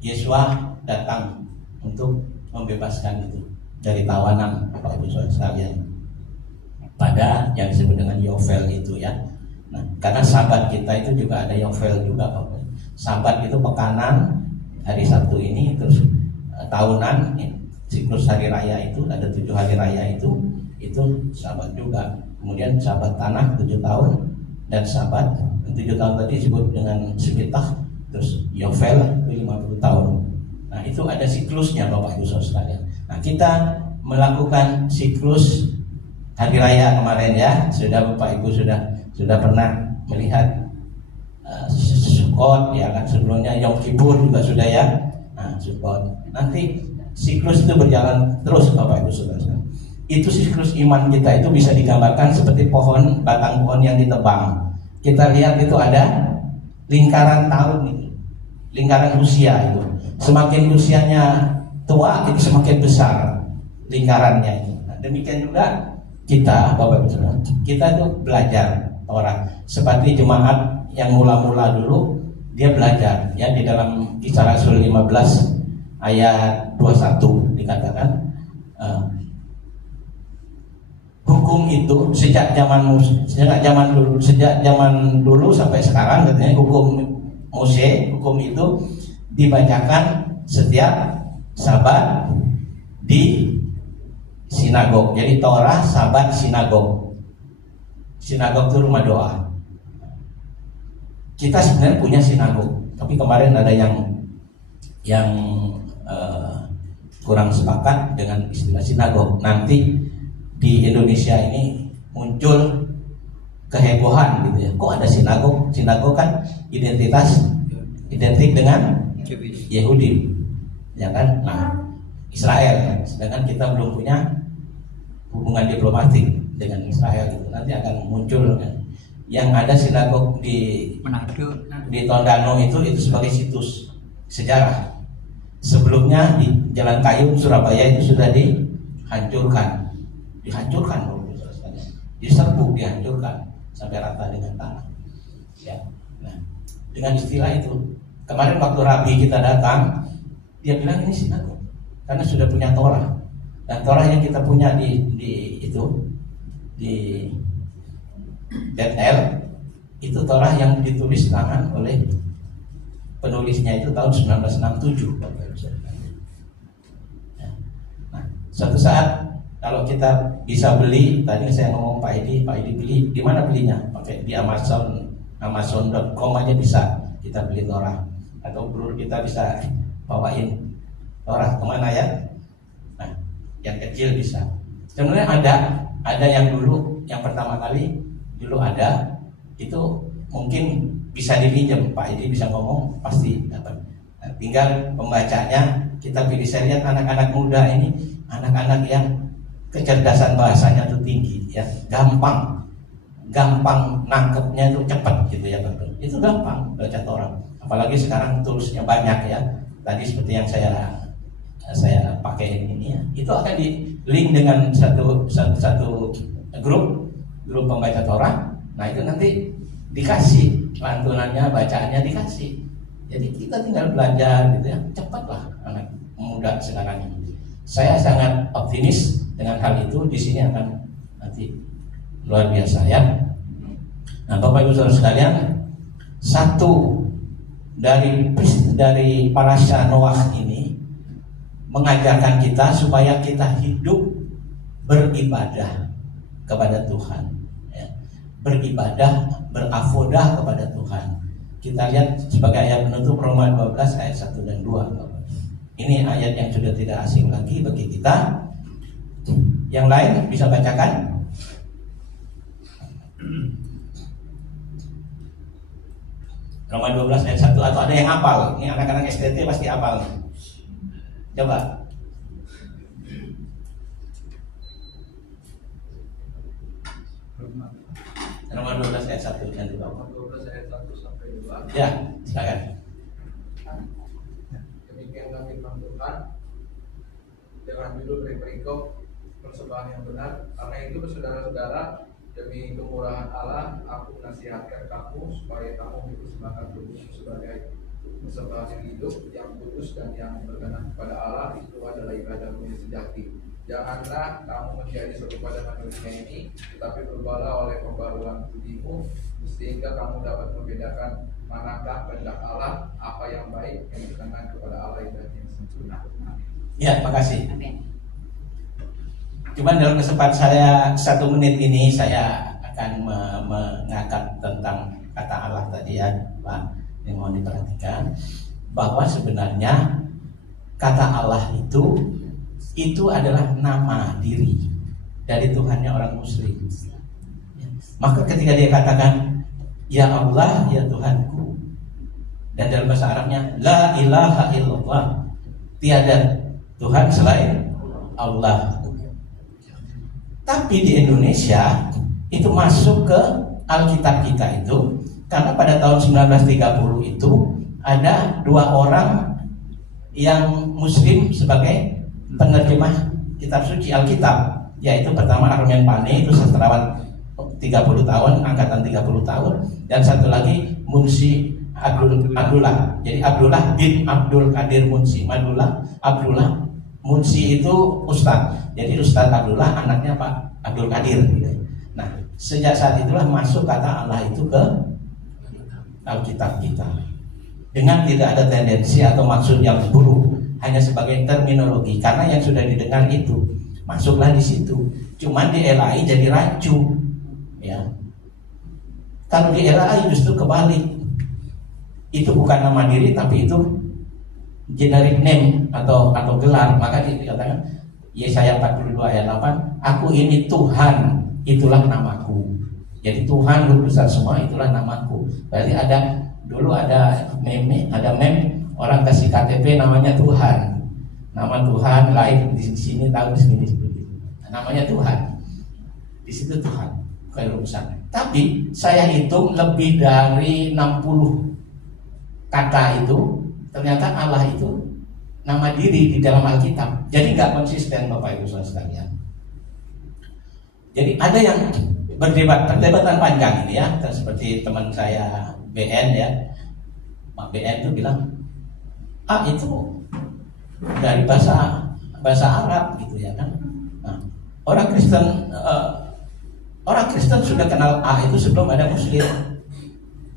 Yesua datang untuk membebaskan itu dari tawanan, Bapak Ibu Saudara sekalian, pada yang disebut dengan Yovel itu, ya. Nah, karena Sabat kita itu juga ada Yovel juga, Bapak. Sabat itu pekanan hari Sabtu ini, terus tahunan siklus hari raya itu ada 7 hari raya itu Sabat juga. Kemudian Sabat tanah 7 tahun, dan Sabat 7 tahun tadi disebut dengan Shemitah, terus Yovel itu 50 tahun. Nah, itu ada siklusnya, Bapak Ibu Saudara sekalian. Nah, kita melakukan siklus hari raya kemarin, ya. Sudah Bapak Ibu sudah pernah melihat Sukkot, ya kan, sebelumnya Yom Kippur juga sudah, ya. Nah, Sukkot. Nanti siklus itu berjalan terus, Bapak Ibu Saudara. Itu siklus iman kita itu bisa digambarkan seperti batang pohon yang ditebang. Kita lihat itu ada lingkaran tahun itu, lingkaran usia itu. Semakin usianya tua, itu semakin besar lingkarannya itu. Nah, demikian juga kita, Bapak Ibu Saudara, kita itu belajar Torah seperti jemaat yang mula-mula dulu, dia belajar, ya. Di dalam Kisah Rasul 15 ayat 21 dikatakan hukum itu sejak zaman dulu sampai sekarang, katanya hukum Mose, hukum itu dibacakan setiap Sabat di sinagog. Jadi Torah, Sabat, sinagog. Sinagog itu rumah doa. Kita sebenarnya punya sinagog, tapi kemarin ada yang kurang sepakat dengan istilah sinagog. Nanti di Indonesia ini muncul kehebohan gitu, ya. Kok ada sinagog? Sinagog kan identik dengan Yahudi, ya kan? Nah, Israel, sedangkan kita belum punya hubungan diplomatik dengan Israel itu. Nanti akan muncul, kan? Yang ada sinagog di Tondano itu sebagai situs sejarah. Sebelumnya di Jalan Kayu Surabaya itu sudah dihancurkan, diserbu, dihancurkan sampai rata dengan tanah. Ya, nah, dengan istilah itu, kemarin waktu Rabi kita datang, dia bilang ini sinagog karena sudah punya Torah, dan Torah yang kita punya di Bethel itu Torah yang ditulis tangan oleh penulisnya itu tahun 1967. Nah, suatu saat kalau kita bisa beli, tadi saya ngomong Pak Edi beli, di mana belinya? Pakai di Amazon.com aja bisa kita beli Torah, atau bro kita bisa bawain Torah kemana, ya? Nah, yang kecil bisa. Sebenarnya ada yang dulu, yang pertama kali dulu ada, itu mungkin bisa dipinjam, Pak Edi bisa ngomong pasti dapat. Nah, tinggal pembacanya kita pilih. Saya lihat anak-anak muda ini, anak-anak yang kecerdasan bahasanya itu tinggi, ya, gampang nangkepnya itu cepat gitu, ya, Pak. Itu gampang baca Torah, apalagi sekarang toolsnya banyak, ya. Tadi seperti yang saya pakai ini, ya, itu akan di link dengan satu grup pembaca Torah. Nah, itu nanti dikasih lantunannya, bacaannya dikasih. Jadi kita tinggal belajar gitu, ya, cepatlah anak muda sekarang ini. Saya sangat optimis dengan hal itu. Di sini akan nanti luar biasa, ya. Nah, Bapak Ibu Saudara sekalian, satu dari parasha Noah ini mengajarkan kita supaya kita hidup beribadah kepada Tuhan, ya. Beribadah, berafodah kepada Tuhan. Kita lihat sebagai ayat penutup Roma 12 ayat 1 dan 2. Ini ayat yang sudah tidak asing lagi bagi kita. Yang lain bisa bacakan? Roma 12 ayat 1, atau ada yang hafal? Ini anak-anak STT pasti hafal. Coba. Roma 12 ayat 1 yang dibawa. Roma 12 ayat 1 sampai 2. Ya, silakan. Demikianlah firman Tuhan dengan judul dari perikop persembahan yang benar. Karena itu saudara-saudara, demi kemurahan Allah, aku menasihatkan kamu supaya kamu mempersembahkan tubuhmu sebagai persembahan yang hidup, yang kudus dan yang berkenan kepada Allah. Itu adalah ibadahmu yang sejati. Janganlah kamu menjadi serupa dengan dunia ini, tetapi berubahlah oleh pembaruan budimu, sehingga kamu dapat membedakan manakah kehendak Allah, apa yang baik, yang berkenan kepada Allah dan yang sempurna. Ya, makasih. Cuman dalam kesempatan saya 1 menit ini saya akan mengangkat tentang kata Allah tadi ya, Pak, yang mau diperhatikan bahwa sebenarnya kata Allah itu adalah nama diri dari Tuhannya orang Muslim. Maka ketika dia katakan ya Allah, ya Tuhanku, dan dalam bahasa Arabnya la ilaha illallah, tiada Tuhan selain Allah. Tapi di Indonesia itu masuk ke Alkitab kita itu karena pada tahun 1930 itu ada 2 orang yang Muslim sebagai penerjemah kitab suci Alkitab, yaitu pertama Armen Pane, itu sastrawan 30 tahun, angkatan 30 tahun, dan satu lagi Munsi Abdullah. Jadi Abdullah bin Abdul Qadir Munsi. Abdullah Munsi itu Ustadz. Jadi Ustadz Abdullah anaknya Pak Abdul Qadir. Nah, sejak saat itulah masuk kata Allah itu ke Alkitab kita, dengan tidak ada tendensi atau maksud yang buruk, hanya sebagai terminologi, karena yang sudah didengar itu masuklah di situ. Cuman di LAI jadi rancu, ya. Kalau di LAI justru kebalik, itu bukan nama diri tapi itu generic name atau gelar. Maka dikatakan Yesaya 42 ayat 8, aku ini Tuhan, itulah namaku. Jadi Tuhan Guru Besar semua, itulah namaku. Berarti dulu ada meme orang kasih KTP namanya Tuhan, nama Tuhan lahir di sini, tahun segini seperti itu, namanya Tuhan, di situ Tuhan Guru Besar. Tapi saya hitung lebih dari 60 kata itu ternyata Allah itu nama diri di dalam Alkitab. Jadi nggak konsisten Bapak Ibu Saudara sekalian. Jadi ada yang perdebatan panjang ini ya, seperti teman saya BN ya, Pak BN itu bilang itu dari bahasa Arab gitu ya kan. Nah, orang Kristen sudah kenal A itu sebelum ada Muslim,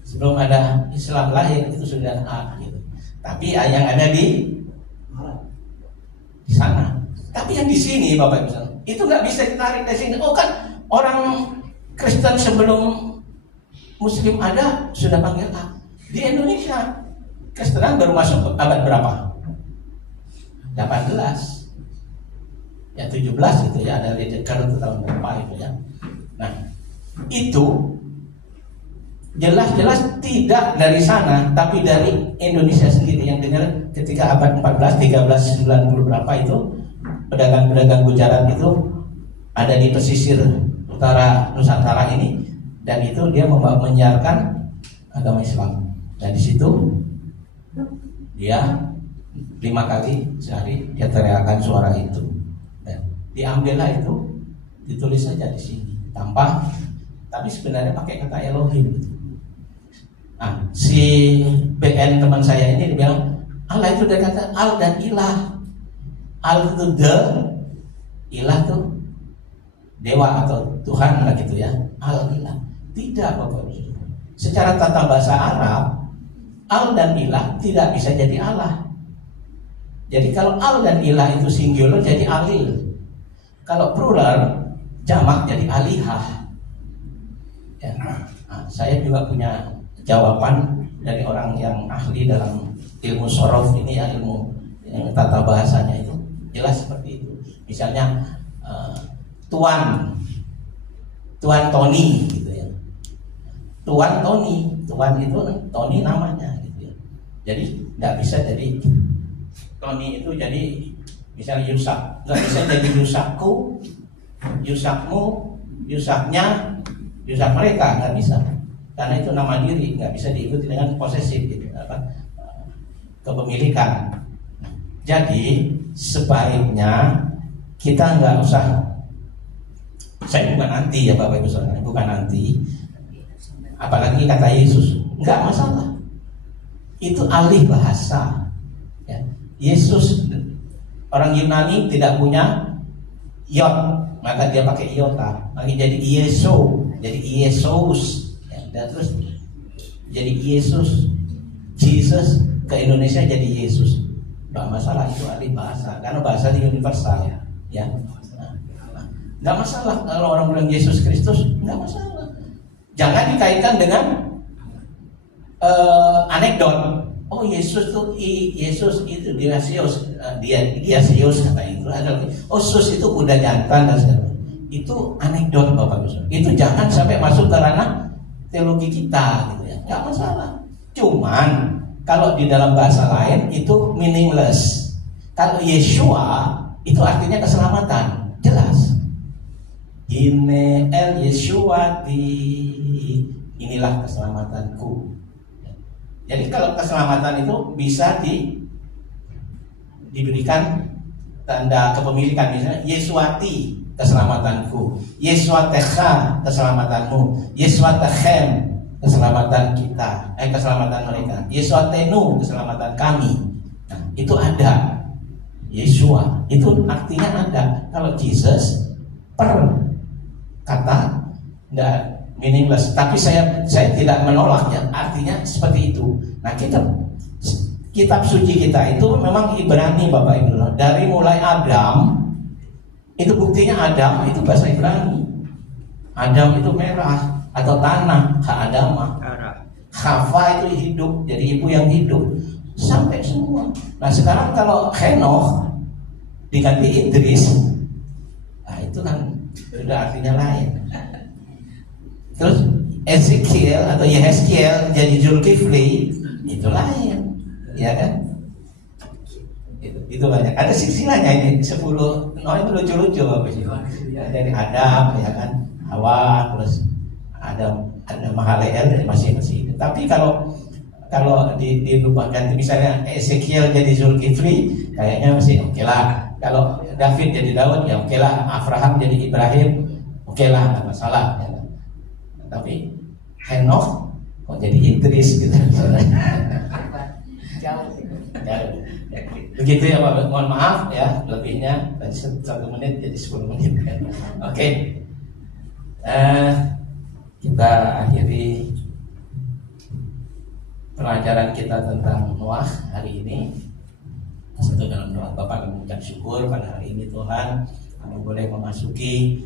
sebelum ada Islam lahir itu sudah A gitu. Tapi yang ada di sana. Tapi yang di sini Bapak Ibu itu nggak bisa ditarik dari sini. Oh kan orang Kristen sebelum Muslim ada sudah panggil A. Di Indonesia Kristenan baru masuk abad berapa? 18 ya 17 itu ya, ada Lideker itu tahun berapa itu ya. Nah itu jelas-jelas tidak dari sana tapi dari Indonesia sendiri. Yang dengar ketika abad 14 1390 berapa itu pedagang-pedagang Gujarat itu ada di pesisir utara Nusantara ini, dan itu dia menyiarkan agama Islam, dan di situ dia 5 kali sehari dia teriakan suara itu, dan diambillah itu, ditulis saja di sini tanpa, tapi sebenarnya pakai kata Elohim. Nah, si BN teman saya ini dia bilang Allah itu dari kata al dan ilah. Al itu the, ilah tuh dewa atau Tuhan lah gitu ya. Al ilah. Tidak Bapak Ibu. Secara tata bahasa Arab, al dan ilah tidak bisa jadi Allah. Jadi kalau al dan ilah itu singular jadi alil. Kalau plural jamak jadi alihah. Ya. Nah, saya juga punya jawaban dari orang yang ahli dalam ilmu sorof ini ya, ilmu tata bahasanya itu jelas seperti itu. Misalnya Tuan Tony gitu ya. Tuan itu Tony namanya gitu ya. Jadi nggak bisa jadi Tony itu jadi misalnya Yusak, nggak bisa jadi Yusakku, Yusakmu, Yusaknya, Yusak mereka, nggak bisa. Karena itu nama diri, nggak bisa diikuti dengan posesif gitu, kepemilikan. Jadi sebaiknya kita nggak usah. Saya bukan anti ya Bapak Ibu Saudara, bukan anti. Apalagi kata Yesus, nggak masalah. Itu alih bahasa. Ya. Yesus orang Yunani tidak punya yod, maka dia pakai iota, maka jadi jadi Yesus. Ya, dan terus jadi Yesus, Jesus ke Indonesia jadi Yesus. Nggak masalah, itu alih bahasa, karena bahasa universal ya. Nggak masalah kalau orang bilang Yesus Kristus, nggak masalah. Jangan dikaitkan dengan anekdot. Oh Yesus itu dia Sios kata itu. Oh Sus itu kuda jantan dan segala. Itu anekdot Bapak Ibu. Itu jangan sampai masuk ke ranah teologi kita gitu ya. Nggak masalah. Cuman kalau di dalam bahasa lain itu meaningless. Kalau Yeshua itu artinya keselamatan, jelas. Hine el Yeshua inilah keselamatanku. Jadi kalau keselamatan itu bisa diberikan tanda kepemilikan, misalnya Yeswati keselamatanku, Yeswatecha keselamatanmu, Yeswatechem keselamatan kita, keselamatan mereka, Yeswatenu keselamatan kami. Nah, itu ada. Yeshua itu artinya ada. Kalau Jesus per kata nggak meaningless, tapi saya tidak menolaknya, artinya seperti itu. Nah kitab suci kita itu memang Ibrani Bapak Ibu. Dari mulai Adam itu buktinya Adam itu bahasa Ibrani. Adam itu merah atau tanah, Adama. Hava itu hidup, jadi ibu yang hidup sampai semua. Nah sekarang kalau Henoch diganti Idris, nah itu kan sudah artinya lain. Terus Ezekiel atau Yehezkiel jadi Zulkifli, itu lain, ya kan? Itu banyak. Ada silsilahnya ini 10. Itu lucu-lucu Bapak sih. Dari Adam, ya kan, Hawa, terus ada Mahaleel masih. Tapi kalau dirubah ganti misalnya Ezekiel jadi Zulkifli, kayaknya masih oke lah. Kalau David jadi Daud, ya oke lah. Abraham jadi Ibrahim, oke lah, nggak masalah. Ya. Tapi Henoch kok jadi Idris gitu. Begitu ya Pak. Mohon maaf ya, lebihnya tadi 1 menit jadi 10 menit. Oke. Kita akhiri pelajaran kita tentang Noah hari ini. Satu dalam doa Bapak kami mengucap syukur pada hari ini Tuhan, kami boleh memasuki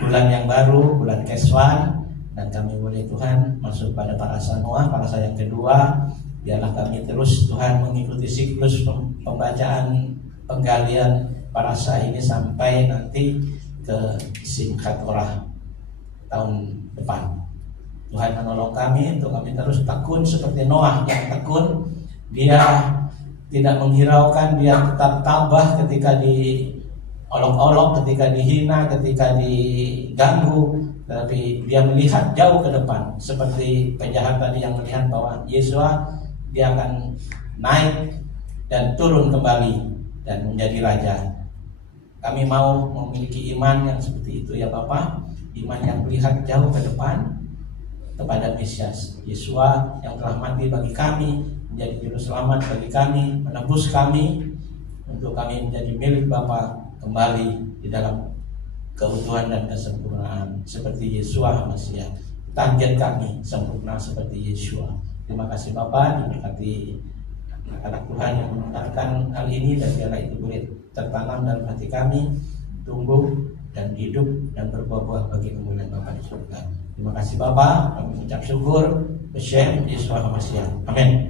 bulan yang baru, bulan Keswan, dan kami boleh Tuhan masuk pada parasa Noah, parasa yang kedua. Biarlah kami terus Tuhan mengikuti siklus pembacaan penggalian parasa ini sampai nanti ke Simchat Torah tahun depan. Tuhan menolong kami untuk kami terus tekun seperti Noah yang tekun. Dia tidak menghiraukan, dia tetap tabah ketika diolok-olok, ketika dihina, ketika diganggu, tapi dia melihat jauh ke depan. Seperti penjahat tadi yang melihat bahwa Yesua dia akan naik dan turun kembali dan menjadi raja. Kami mau memiliki iman yang seperti itu ya Bapak, iman yang melihat jauh ke depan kepada Mesias Yesua yang telah mati bagi kami, menjadi juru selamat bagi kami, menebus kami, untuk kami menjadi milik Bapa kembali di dalam keutuhan dan kesempurnaan seperti Yesua Mesias. Target kami sempurna seperti Yesua. Terima kasih Bapa, diberkati anak-anak Tuhan yang mendengarkan hal ini, dan biarlah itu boleh tertanam dalam hati kami, tumbuh dan hidup dan berbuah-buah bagi kemuliaan Bapa di surga. Terima kasih Bapa, kami mengucap syukur. Beshem Yesua Mesias. Amin.